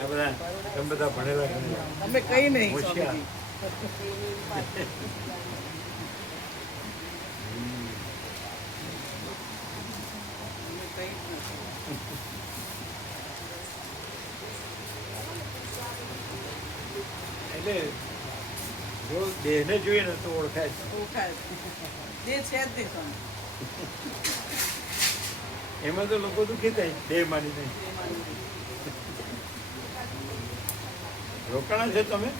આ બધા તમે બધા ભણેલા ગણેલા અમે કઈ નહીં હોશિયાર. એટલે જો દેહને જોઈએ ને તો ઓળખાય છે. એમાં તો લોકો દુઃખી થાય દેહ માની નહીં. રોકાણા છે તમે?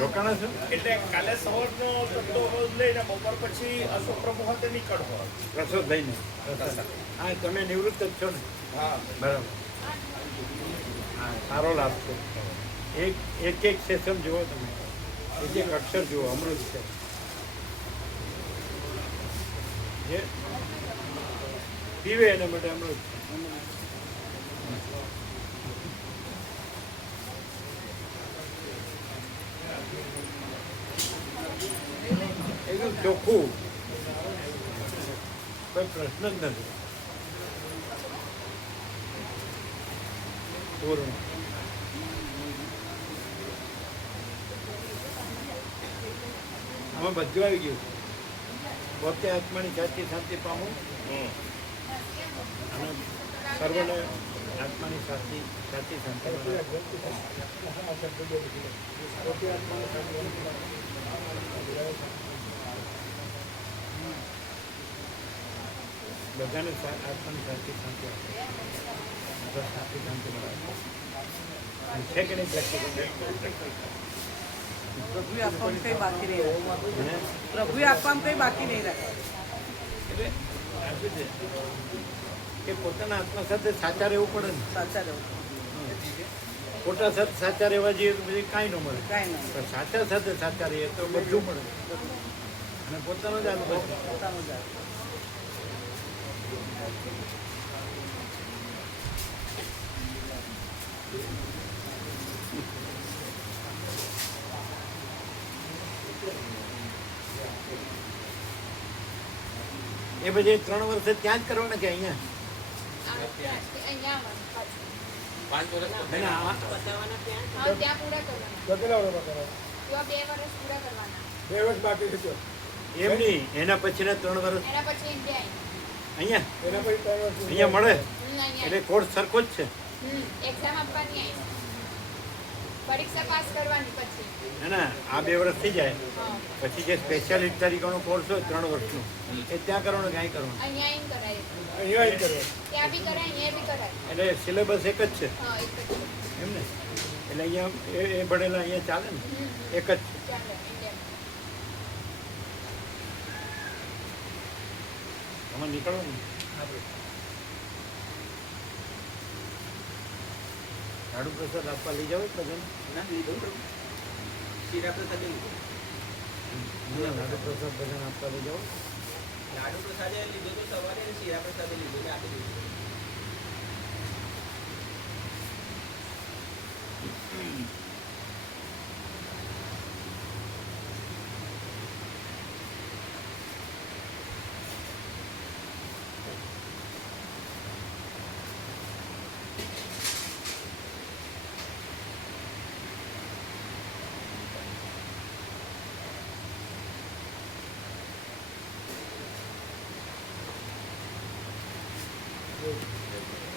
રોકાણા છો? એટલે કાલે સવારનો ધંધો રોજ લઈને બપોર પછી અશોક પ્રભુ સાથે નીકળવો. રસોદ લઈને. હા, તમે નિવૃત્ત જ છો ને? હા બરાબર. હા, સારો લાભ છે. એક સેશન જુઓ તમે, એક અક્ષર જુઓ, અમૃત છે. જે પીવે એના માટે અમૃત છે. એકદમ ચોખ્ખું, કોઈ પ્રશ્ન જ નથી. પૂર્ણ. આમાં બધું આવી ગયું. પોતે આત્માની સાચી શાંતિ પામું અને સર્વને આત્માની સાચી શાંતિ બધાને આત્માની સાચી શાંતિ આપે. સાચી શાંતિ મળે છે કે નહીં? પ્રેક્ટિકલ પ્રભુએ આપવામાં કઈ બાકી નહીં રાખ્યું. પ્રભુએ આપવામાં કઈ બાકી નહીં રાખ્યું. એટલે આપ્યું છે કે પોતાના આત્મા સાથે સાચા રહેવું પડે ને. સાચા રહેવું. ખોટા સાથે સાચા રહેવા જઈએ તો પછી કાંઈ ન મળે. કાંઈ નહીં. પણ સાચા સાથે સાચા રહીએ તો બધું મળે. અને પોતાનો જ આત્મા છે. પોતાનું જ આવે. એ એ પછી 3 વર્ષે ત્યાં જ કરવાના કે અહીંયા? 5 વર્ષ તો અને આ તો કેટલા વર્ષ કરવા? 2 વર્ષ બાકી છે તો. એમ નહીં, એના પછીના 3 વર્ષ અહીંયા એના પછી 3 વર્ષ અહીંયા મળે એટલે કોર્સ સરખો જ છે. એક્ઝામ આપવાની આવી પરીક્ષા પાસ કરવાની પછી ના ના, આ 2 વર્ષ થઈ જાય હા પછી જે સ્પેશિયાલિસ્ટ તરીકેનો કોર્સ હોય 3 વર્ષનો એ ત્યાં કરવાનો કે અહીં કરવાનો? અહીંયા આવીને કરાય અહીંયા જ કરો. ત્યાં બી કરાય અહીંયા બી કરાય એટલે સિલેબસ એક જ છે હા એક જ છે. એમ ને? એટલે અહીંયા એ ભણેલા અહીંયા ચાલે ને? એક જ છે. ચાલે ઇન્ડિયામાં આમાં નીકળવાનું લાડુ પ્રસાદ આપવા લઈ જાવ બધાને? ના, લાડુ પ્રસાદ બધાને આપવા લઈ જાવ.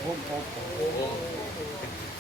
ઓમ ઓમ ઓમ.